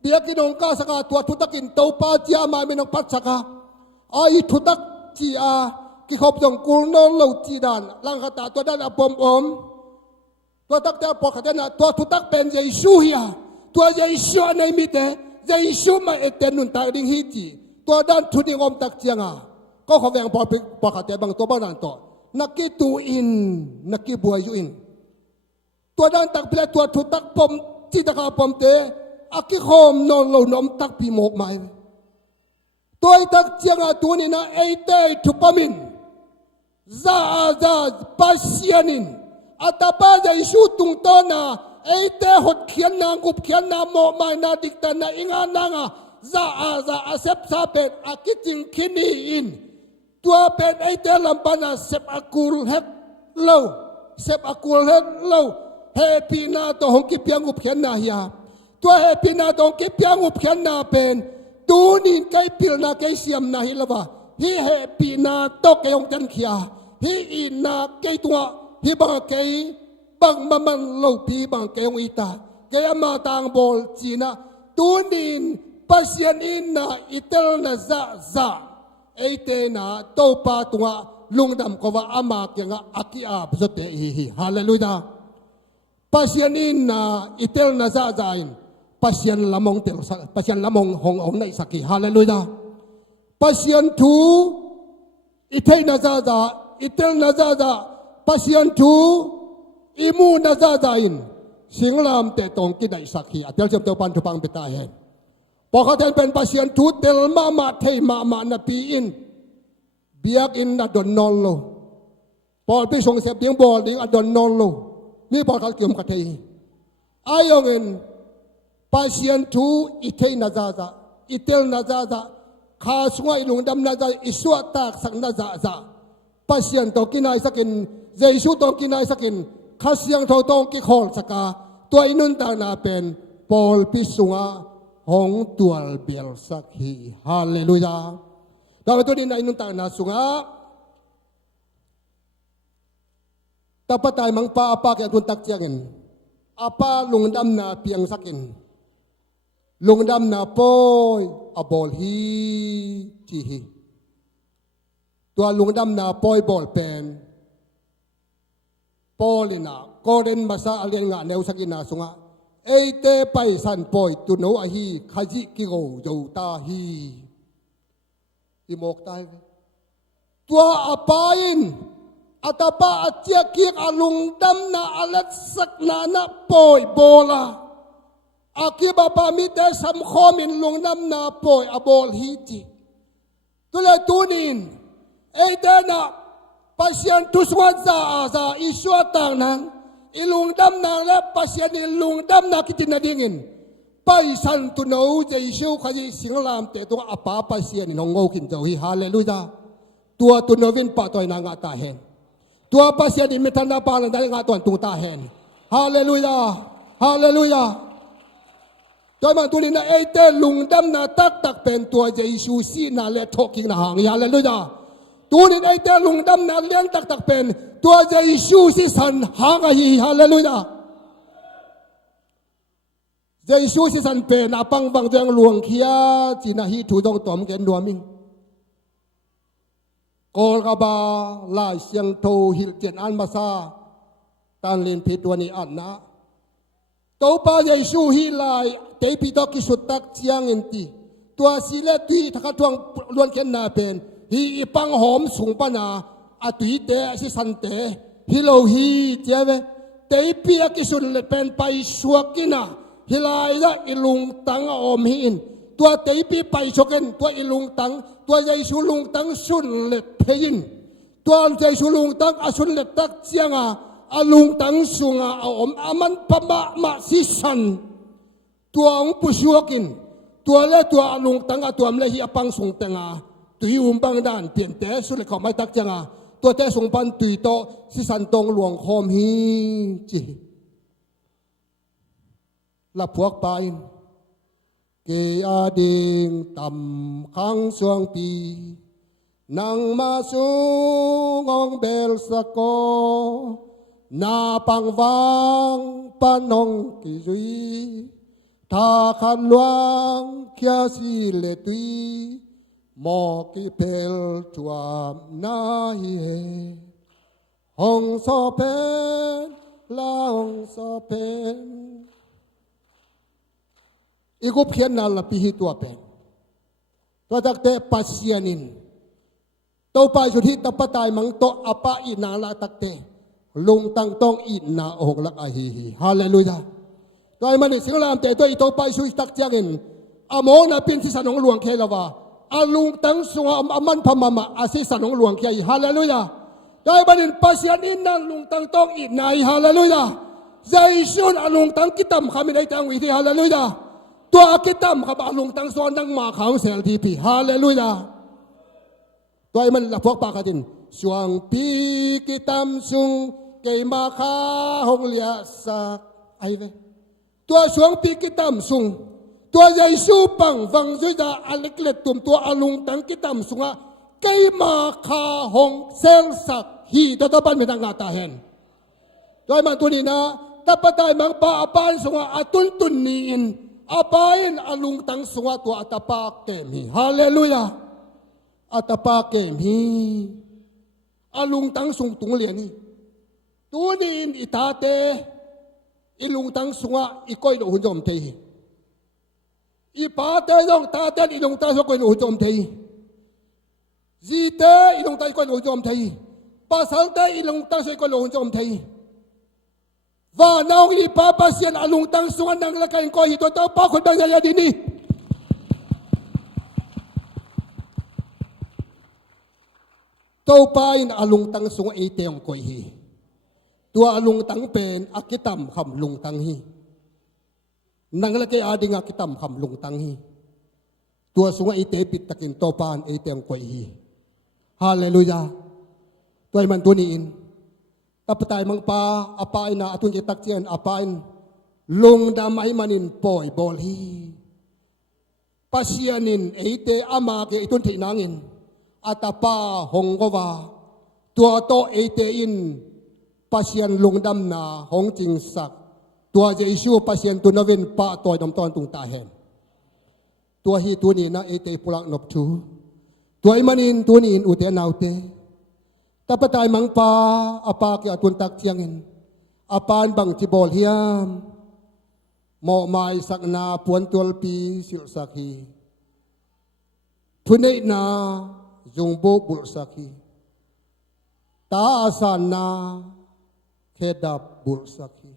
เบียกินองกาสักอาตัวทุตักินเต้าปาจีอามาไม่นองปัสสักอาอีทุตักจีอากิขบจงกุลนองเหลาจีดานลังคตาตัวด้านอปมตัวตักเตาปอกขัดนะตัวทุตักเป็นใจชูเฮียตัวใจชูในมิเตใจชูมาเอเตนุนตาดิงฮิจีตัวด้านทุนิงอมตักเจียงก็ขอแวงปอกขัดแต่บางตัวบ้านต่อนักกิตูอินนักกิบัวยูอิน ตัวด้านตักเปลตัวทุตักปมจิตกาปมเตอากิโคมนอนโลนอมตักปีโมกไม่ตัวตักเจียงอาตัวนี้นะไอเตทุปมินซาปัสยานินอัตปาใจชูตุงตอนาไอเตหดเขียนนางกุบเขียนนาโมไม่นาดิกตานาอิงานนางซาอาเซปซาเป็ดอากิจิงคินีอินตัวเป็ดไอเตลัมปานาเซปอากูลเฮดโลเซปอากูลเฮดโลเฮปีนาตัวหงกิเปียงกุบเขียนนาเฮียตัวเฮปีนาตัวหงกิเปียงกุบเขียนนาเป็นตูนินไกปิลนาไกเสียมนาฮิลวะฮีเฮปีนาโตกยองจันเขียฮีอินนาไกตัวฮีบังไกบังมันโลพีบังไกยองอิตาไกอามาตางบอลจีนาตูนินปัสยันอินนาอิเตลนาซาไอเตนาโตปาตัวลุงดำก็ว่าอามาเกียงอากิอาบสุดเตฮีฮาเลลูยาpasien in na itel na za zain pasien lamong tel pasien lamong hong ong nai saki hallelujah pasien tu itei na za itel na za pasien tu imu na za zain singlam te tong ki nai saki atel jam te pan tu pang beta hen pokaten pen pasien tu tel ma thei ma na pi in biak in na don nol lo pol pi song sep ding bol ding a don nol loมีบอลเขาเกี่ยมกับเทยอายองเงินpasien tu itei na za itel na zaข้าสงวยลุงดำนาza iswa tak sak na za pasien to kinai sakin jesu to kinai sakinข้าเสียงทอตองกิขอลสกาตัวอินุนตานาเป็นปอลพิสุงาหงตัวเบลสักฮีฮาเลลูยาดาวตัวนี้อินุนตานาสุงาtapatay mang paapa kaya tuntak tiyagin apa lungdam na piyang sakin lungdam na poy abol hi tihi tua lungdam na poy bol pen polina koden masa alien nga neu sakin na sunga eite pai san poy tuno ahi khaji kigo jauta hi imok tai tua apain atapa atia kik alung dam na alat sak na poy bola akiba pamite sam khomin lung dam na poy abol hiti tulay tunin eidena pasien tuswat za iswa tang nang ilung dam na la pasien ilung dam na kitinadingin paisan tunaw jaisu khaji singlam te tu apa pasien nongo kin jawi hallelujah tua tunawin pa toy na nga tahen tua pasien di metanda palan dali nga tuan tung tahen hallelujah hallelujah toy man tunin na eite lungdam na tak pen tua Jesu si na le thoking na hang hallelujah tunin eite lungdam na liang tak pen tua Jesu si san hang hi hallelujah Jesu si san pen apang bang jang luang khia china hi thu dong tom ken duaming kol kaba la siang tho hil chen an masa tan len phi tuani an na to pa Jesu hi lai te pi to ki sutak chiang en ti tua si le ti thaka tuang luan ken na pen hi ipang hom sung pa na a tui te si san te hi lo hi cheve te pi a ki sun le pen pai suakina hi lai da ilung tang om hi in tua te pi pai choken tua ilung tang tua Jesu lung tang sun le pein tua Jesu lung tang asun le tak chianga alung tang sunga om aman pama ma si san tua ong pusuakin tua le tua alung tang tua le hi apang sung tenga tui umbang dan tien te su le khomai tak chianga tua te sung pan tui to si san tong luang khom hi chi la puak pain ke ading tam khang suang pi nang ma sung ong bel sako na pang vang panong ki zui tha khan luang kya si le tui mo ki pel chuam na hi hong so pen la hong so pen igup khian na la pi hi tua pen to tak te pasianin to pa ju thi tapatai mang to apa ina la tak te ลุงตั้งต้องอินนาองลักอาฮีฮาเลลูยาตัวมันสิงลามแต่ตัวอีโตไปช่วยตักเจียงอโมนาเป็นที่สนองหลวงเคลาวาอาลุงตั้งสวงอามันพม่าอาศิสนองหลวงเคยฮาเลลูยาตัวมันปัสยานินนั่งลุงตั้งต้องอินนายฮาเลลูยาใจชุนอาลุงตั้งกิตามขามิได้ตั้งวิธีฮาเลลูยาตัวกิตามขาบอาลุงตั้งสวนนั่งมาขาวเซลทีพีฮาเลลูยาตัวมันละพวกปากกันสวงปีกิตามซุงเกมาขาหงเลียสักไอเวตัวสวงปีกิตามซุงตัวใหญ่สู้ปังฟังจุดาอเล็กเล็ดตุ่มตัวอาลุงตั้งกิตามซุงะเกมาขาหงเซลสักฮีตัวตัวบ้านไม่ตั้งงาตาเห็นตัวมันตัวนี้นะแต่ปัจจัยมังปาอปานซุงะอาตุนตุนนีนอปานอาลุงตั้งซุงะตัวอัตปาเกมีฮาเลลูยาอัตปาเกมีอาลุงตั้งซุงตุงเลียนี่ตัวนี้อิตาเตอีลุงตั้งซุงะอีก้อยโดหุ่นจอมเทอีป้าเตยองตาเตอีลุงตั้งซุงะก้อยโดหุ่นจอมเทจีเตอีลุงตั้งก้อยโดหุ่นจอมเทภาษาเตอีลุงตั้งซุงะก้อยโดหุ่นจอมเทว่าน้องอีป้าภาษาอาลุงตั้งซุงะนั่งละกันก้อยตัวเต้าป้าคนดังยาดีนี่เต้าป้าอินอาลุงตั้งซุงะเอเตียงก้อยฮีตัวลุงตั้งเป็นอากิตัมคำลุงตั้งฮีนังละเกอาดิงอากิตัมคำลุงตั้งฮีตัวสุงไอเตปิดตะกินโตปานไอเตียงกวยฮีฮาเลลูยาตัวมันตัวนี้อินตับตายมังปาอปายนาตุนเจตักเจียนอปายลุงดามไอมันินปอยบอลฮีปัสยานินไอเตอามาเกตุนเทนังินอัตปาหงกวาตัวโตไอเตอินpasien lungdam na hong jing sak tua Jesu pasien tu novin pa toy dom ton tung ta hen tua hi tu ni na ete pulak nop thu tuai manin tu ni in ute naute tapatai mang pa apa ke atun tak chiangin apan bang tibol hiam mo mai sak na puan tol pi sil sakhi thunei na jungbo bul sakhi ta asan na kedap bul sakhi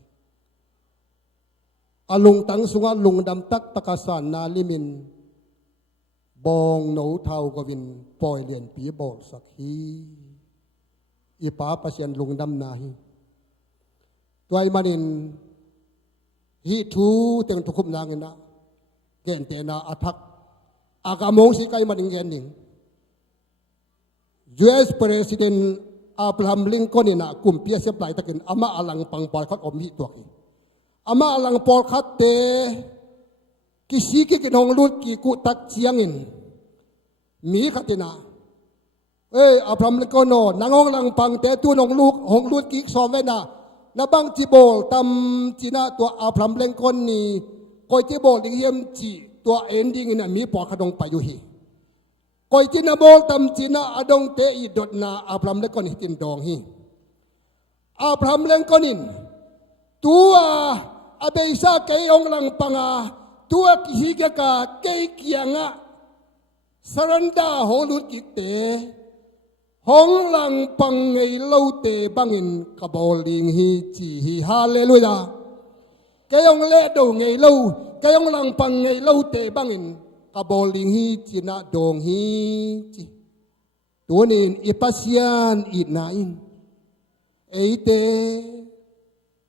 alung tang sunga lung dam tak takasan na limin bong no thau ko vin poi lian pi bol sakhi ipa pasien lung dam na hi tuai manin hi thu teng thukup nangin na gen te na athak agamong si kai maning gen ning US President Abraham Lincoln ina kumpia seplai takin ama alang pangpal khat om hi tuaki ama alang pol khat te kisi ki kinong lut ki ku tak chiangin mi khatina Abraham Lincoln no nangong lang pang te tu nong luk hong lut ki somena na bang tibol tam china to Abraham Lincoln ni koi tibol ding hiam chi to ending ina mi por khadong payu hi koi china bol tam china adong te I dot na Abraham Lincoln hitin dong hi Abraham Lincoln in tua abeisa kay ong lang panga tua kihiga ka kay kianga saranda holut kikte hong lang pang ngay lâu te bangin kaboling hi chi hi hallelujah kayong le do ngay lâu kayong lang pang ngay lâu te bangin kaboling hi china dong hi chi tunin ipasyan inain eite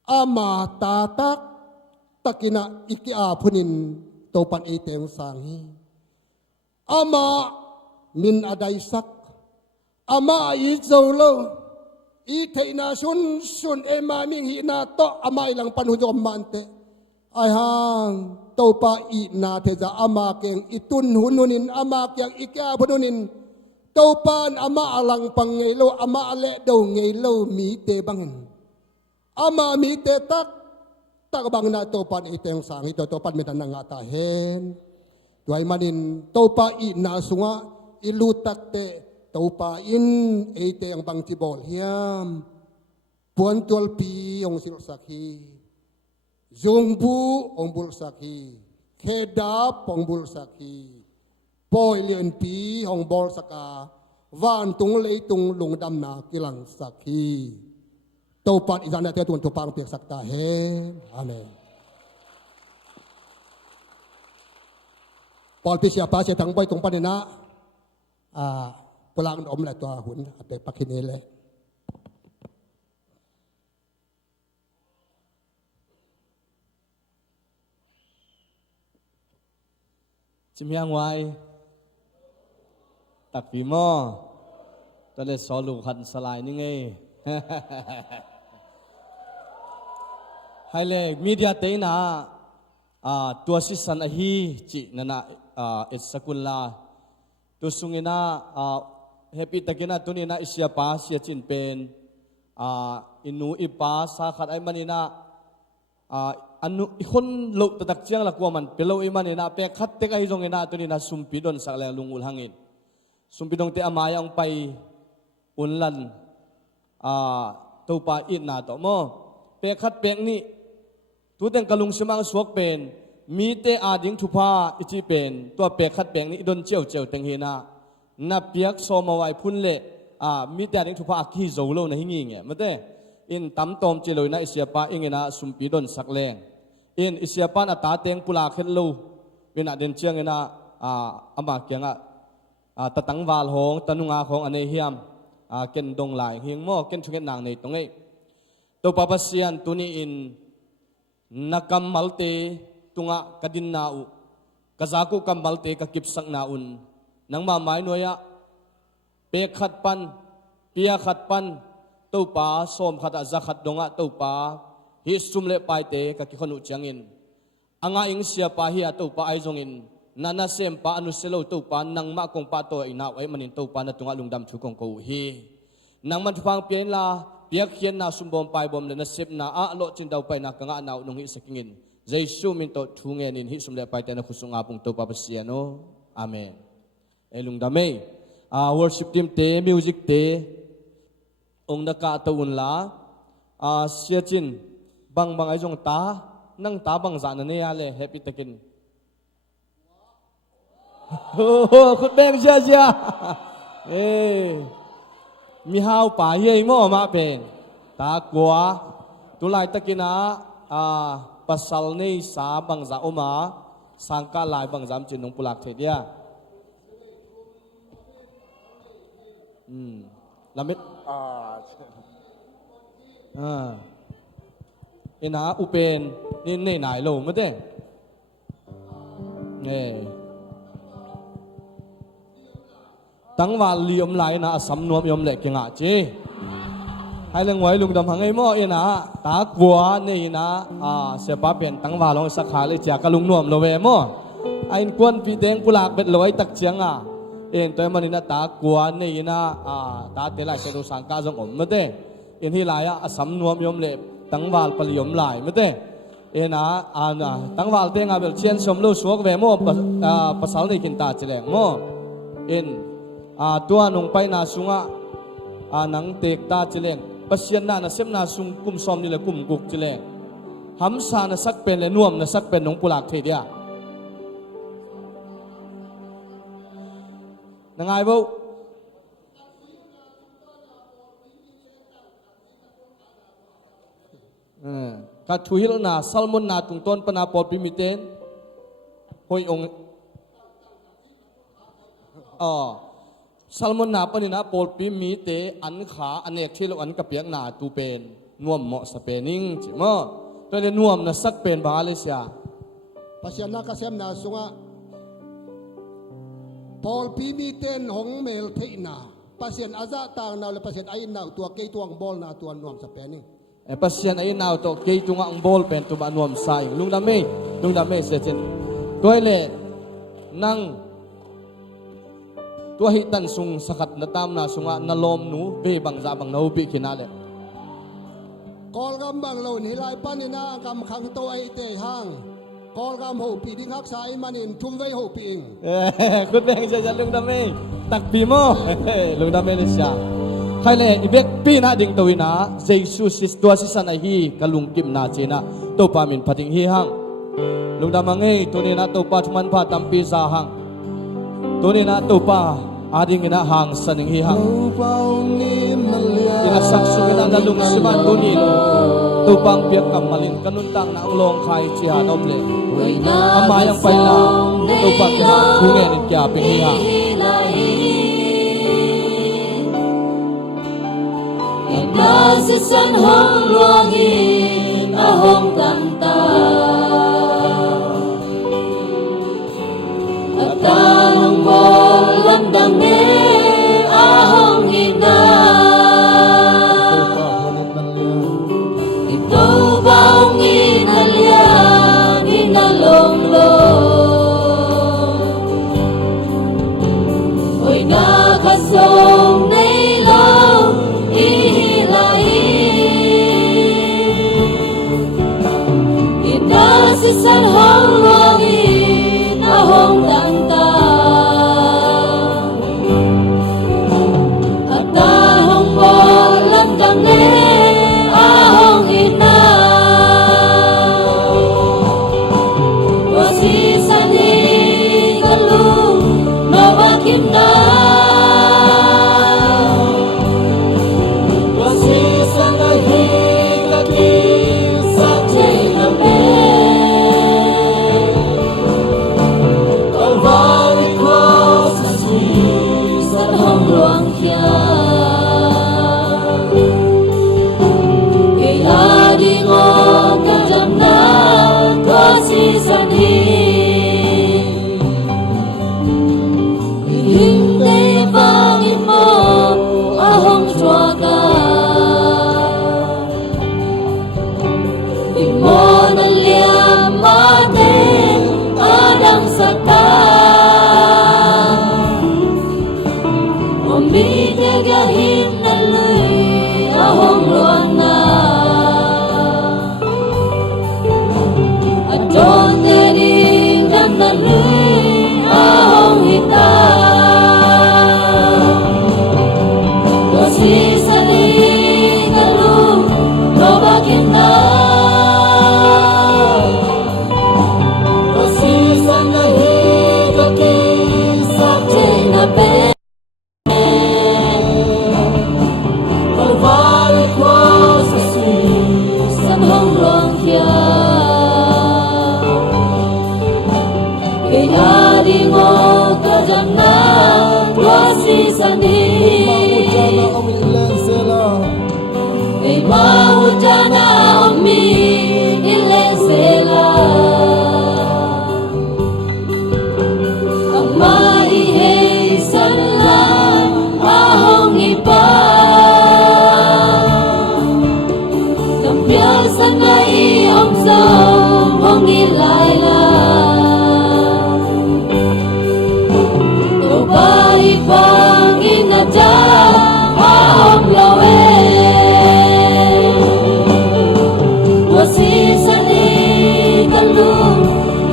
ama tatak takina iki apunin topan eiteng sanghi ama min adaisak ama izolo iteina sun emaming hina to ama ilang panhujom mante ay hang topa ina teza ama keng itun hununin ama kyang iki apunin topan ama alang pangelo ama ale daw ngelo mi te bangin ama mi te tak bang na topan iteng sang ito topan metan nga tahen tuay manin topa ina sunga ilutak te topa in ite ang bang tibol hiam puan tual pi ong silsaki zungbu ong bulsaki kedap ong bulsaki poi lien pi ong bolsaka van tung leitung lungdam na kilang saki ตัวปัดอีสานเนี่ยตัวตัวปังเปียกสักตาเฮอาเมนปอลพิเศษปาเสียทั้งใบตรงปันนะปลางอมแหละตัวหุ่นไปปักขินเลย จิมยังไว้ตักปีหม้อตอนเล็กสอลูกหันสลายนี่ไง ให้เลยมีเดียเตนะตัวสิสันอหีจินันเอสกุลลาตัวสุงินะเฮปิตะกินะตัวนี้นะอิสยาปาเสียจินเป็นอินูอิปาสาขัดไอมันนี่นะอันนู้คนลุกตะตักเจียงละกว่ามันเปล่าไอมันนี่นะเปคัดเตกไอจงนี่นะตัวนี้นะสุมปิดอนสักแรงลุงอุลหังอินสุมปิดองเตอมายองไปอุนลันตัวปาอินนาต่อมอเปคัดเปกนี่ตัวเต็งกะลุงสมังสวกเป็นมีเตอาดิงทุพาอิจิเป็นตัวเปคัดเปกนี่ดนเจียวเจียวเต็งเฮนานับเปียกโซมาไว้พุ่นเละมีแต่ดิงทุพาอักฮีโจโลนะหิงิงเงี้ยมันเต้อินตั้มตอมเจลอยนะอิสยาปาอิงนะสุมปีดอนสักแรงอินอิสยาปานะตาเต็งปุลาเข็ดลูเป็นอะเดนเจียงนะอามาเกียงตะตังวาลหงตะนุงอาของอันเนเฮียมเก็นดงไหลเฮียงโม่เก็นชุงเก็นนางในตรงนี้ตัวปาปเซียนตัวนี้อินนักกำมัลเตตุงะกดินนาอุกษักุกำมัลเตกกิบสักนาอุนนังมาหมายหน่วยเปขัดปันเปียขัดปันตัวปาส้มขัดจักขัดดงะตัวปาฮิสุมเลไปเตกกิขนุจังอินอ่างอิงเสียปาฮิอาตัวปาไอจงอินนานาเซมปาอนุเซโลตัวปานังมากงปาตัวอินาไอมันอินตัวปานาตุงะลุงดำชุกงกูฮีนังมันฟังเปียนลาเปียกเขียนนาสุมบอมไปบอมเลนเซบนาโลจินดาวไปนักงะนาอุนงฮิสกิงินใจซูมินโตทุงเงินินฮิสุมเลไปเตนักขุสุงอาปุงตัวปาเสียโนอาเมนเอลุงดำเมworship team เต music เตองค์นักตะวันลาเสียจินบางไอจงตานั่งตาบางจานนี่อะไร happy ตะกินโอ้โหคุณแบงเชียมีฮาวป่าเฮียมั่วมาเป็นตากลัวตุลายตะกินะปัสสาวนี่สาบางจาอมาสังกาลายบางจามจินนงปุลักเทียละมิดเอ็นะอุเปนนี่ไหนโลมั้งเด้ตั้งว่าเลียมไหลนะสำนวนยมเล็กยังไงจีให้เรื่องไว้ลุงดำหังไอ้หม้อเอ็นะตากลัวนี่นะเสียป้าเป็นตั้งว่าลองสักขาเลยจากกะลุงนวมโลเวหม้อไอ้กวนปีเด้งกุหลาบเบ็ดลอยตักเชียงเอ็นตัวมันนี่นะตากลัวนี่นะตาเตลัยเสดุสังกาจงอมมั้งเด้เอ็นที่ไหลสำนวนยมเล็กตั้งว่าปริยมไหลมั้งเด้เอ็นะตั้งว่าเตงอาเบลเชียนสมรู้สวกเวหม้อภาษาในกินตาเจริญหม้อเอ็นตัวนุ่งไปนาสุงหนังเตกตาเจริญปัสยันนาเสมนาสุงกุมซอมนี่แหละกุมกุกเจริญหำสานะสักเป็นเลยน่วมนะสักเป็นหนงปุลักเทียนังไงบ่กัดทุยแล้วนาซัลมอนนาตุงต้นปนาปอดปิมิเตนหอยองซัลมอนนาปนินะปอดปิมิเตอันขาอันเอกที่เราอันกับเปียงนาตูเป็นน่วมเหมาะสเปนิงจิมตัวเดน่วมนะสักเป็นบาเลเซียปัสยานักเสมนาสุงะพอลปีมีเต้นหงเมลเทนาปัสยานอาซาต่างนาและปัสยานไอ้นาวตัวเกยตัวงบอลนาตัวนวมสเปนิงปัสยันไอ้นาวตัวเกยตุงอังบอลเป็นตัวบานวมใส่ลุงดำเมเสียจนตัวเล่นั่งตัวหิตันสุงสกัดนาตามนาสุงะนลมหนูเบบางจาบางนาอุบิขินาเลกอลกำบังโลนี่ลายปันินากำขังตัวไอเตห้างกอลกำหูปีดิ้งฮักสายมันอินทุ่มไว้หูปีอิงคุณแบงเสียจนลุงดำเมตักปีโมลุงดำเมเลเซียใครเลยอีเบกปีน่าดิ่งตัวนะเจสุสิสตัวสิสันไอฮีกะลุงกิมนาเจนะตัวปามินพัดิงฮีฮังลุงดำมังเอตัวนี้นะตัวปาทุมันพาตัมปีซาฮังตัวนี้นะตัวปา ading ina hang saning hi hang Lâu bao nghìn năm lia ina sak sung ina lalung siman tunin tu pang piak kam malin kanun tang na ang long khai chia nom le ama yang pai na tu pang ha thunge ni kya ping hi hang si san hong luang in a hong tan ta at ta hong bol lam dang ne a hong ina ito bang inalia inalong lo oi na kasong nei lo si san hong luang in a hong tan ta at ta hong bol lam dang ne a hong ina wa si san hi kalu no ba kim na wa si san hi ka ki sa che na pe san hi hình tê vang in mo a hong chua ka in mo na liam ma te a dang sa ta o mi te ga him na lui a hong luan na John Dering dan Nalui ahong ita Dosi saling kalu Loba kita Dosi sanahi kaki Sabte na pe Kalvari kwa sasi San hong long kia Kaya di mo kajana Wasi sani Mahujana Om Ilen Sela Mahujana Om Ilen Sela Ama ihey sala Ahong ipa Kampial sanay Om sa Hong ilayla Pang inaja am lawe wasi sani kalu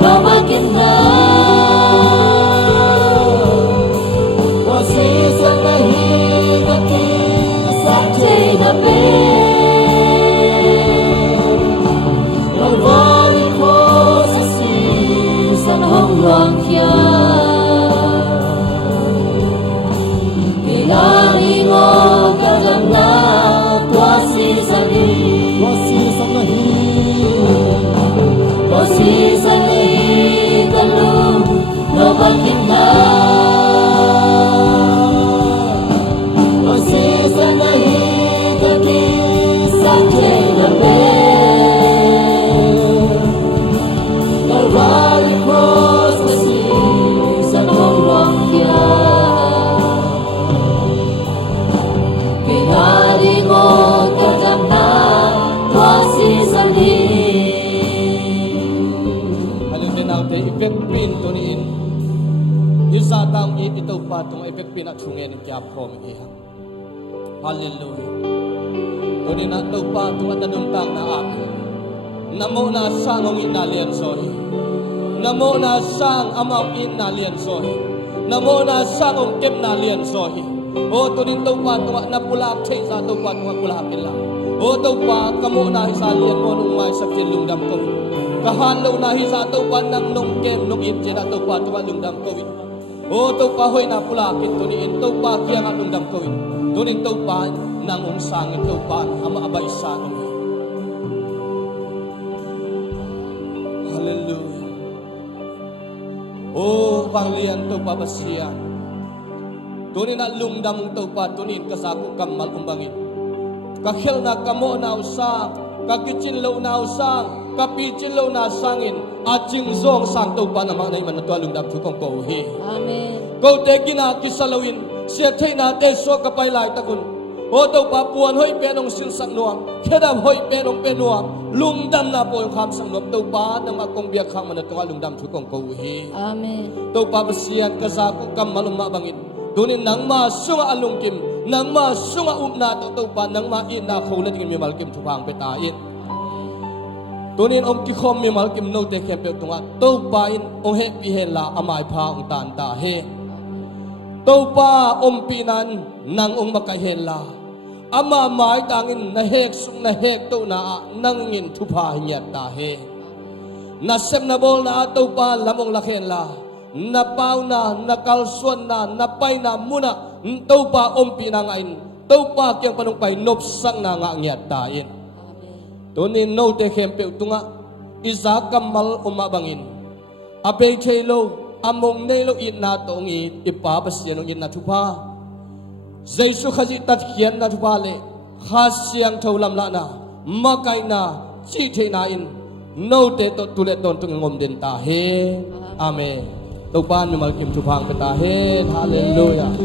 lama kita wasi sanahi kaki sabte na pe lalvari ko sasi san hong luang kia Dari mo kaganda Wasi sani Wasi sanahi Wasi sani Kalu Loba kita Wasi sanahi Kaki Sakle na pe Kalvari ko sasi Sa hong kia Hari mo kaganda Wasi sani halung dinaw te ipek pin to ni in isa tang ito pa tong ipek pin at hungen kya pom iha hallelujah to ni na to pa tong atadong tang na api namo na sang ong inalian sohi namo na sang amang inalian sohi namo na sang ong kem nalian sohi o to ni to pa tong na pulak thei sa to pa tong pulak pila o to pa kamo na hisalian mo nung mai sa lungdam ko kahanlo na hisa to pa nang nong kem nong it jena to pa tong lungdam ko O tau pa hoy na pulakin to ni tau pa kaya nga lungdam ko in. Tuning tau pa nang unsangin tau pa ama abay sa Hallelujah. O panglian tau pa basiyan. Tunin na lungdam tau pa tunin kasako kamal umbangin. Kakhil na kamo na usang, kakichin law na usang, kapichin law na sangin, at jingzong sang tau pa namang na iman na tuwa lungdam tukong kauhi. Amen. Kau te gina kisalawin, siya tay na te so kapay lai takun. O tau pa puan hoy penong sinsak nuang, kedam hoy penong penuang, lungdam na po yung kamsang nuang, tau pa nang akong biyak hang manatuwa lungdam tukong kauhi. Amen. Tau pa basiyan kasako kamalong mabangin. Dunin nang masunga alungkim, nang masunga umna tau pa nang maina kaulat ngin mimalkim tupang petain. Dunin om kikom mimalkim no te kempe tunga, tau pa in om happy hela amay pa ang tanda he. Tau pa om pinan nang om makahela, ama may tangin na hek sung na hek tau na nangin tupahin yata he. Nasem na bol na tau pa lamong lakela. Napaw na, nakalsuan na, napay na muna, tau pa umpi na ngayon, tau pa kiyang panumpay, nopsang na nga ngyatain. Tunin no te kempe tunga, isa kamal umabangin. Abay chaylo, among nelo in na toong ipapasyan ng in na tupa. Zayso kasi tatkiyan na tupali, hasyang taulam na, makay na, chichay nain, no te to tulet don tungangom din tahe. Amen. Taupan mimalkim tupang petahin. Hallelujah.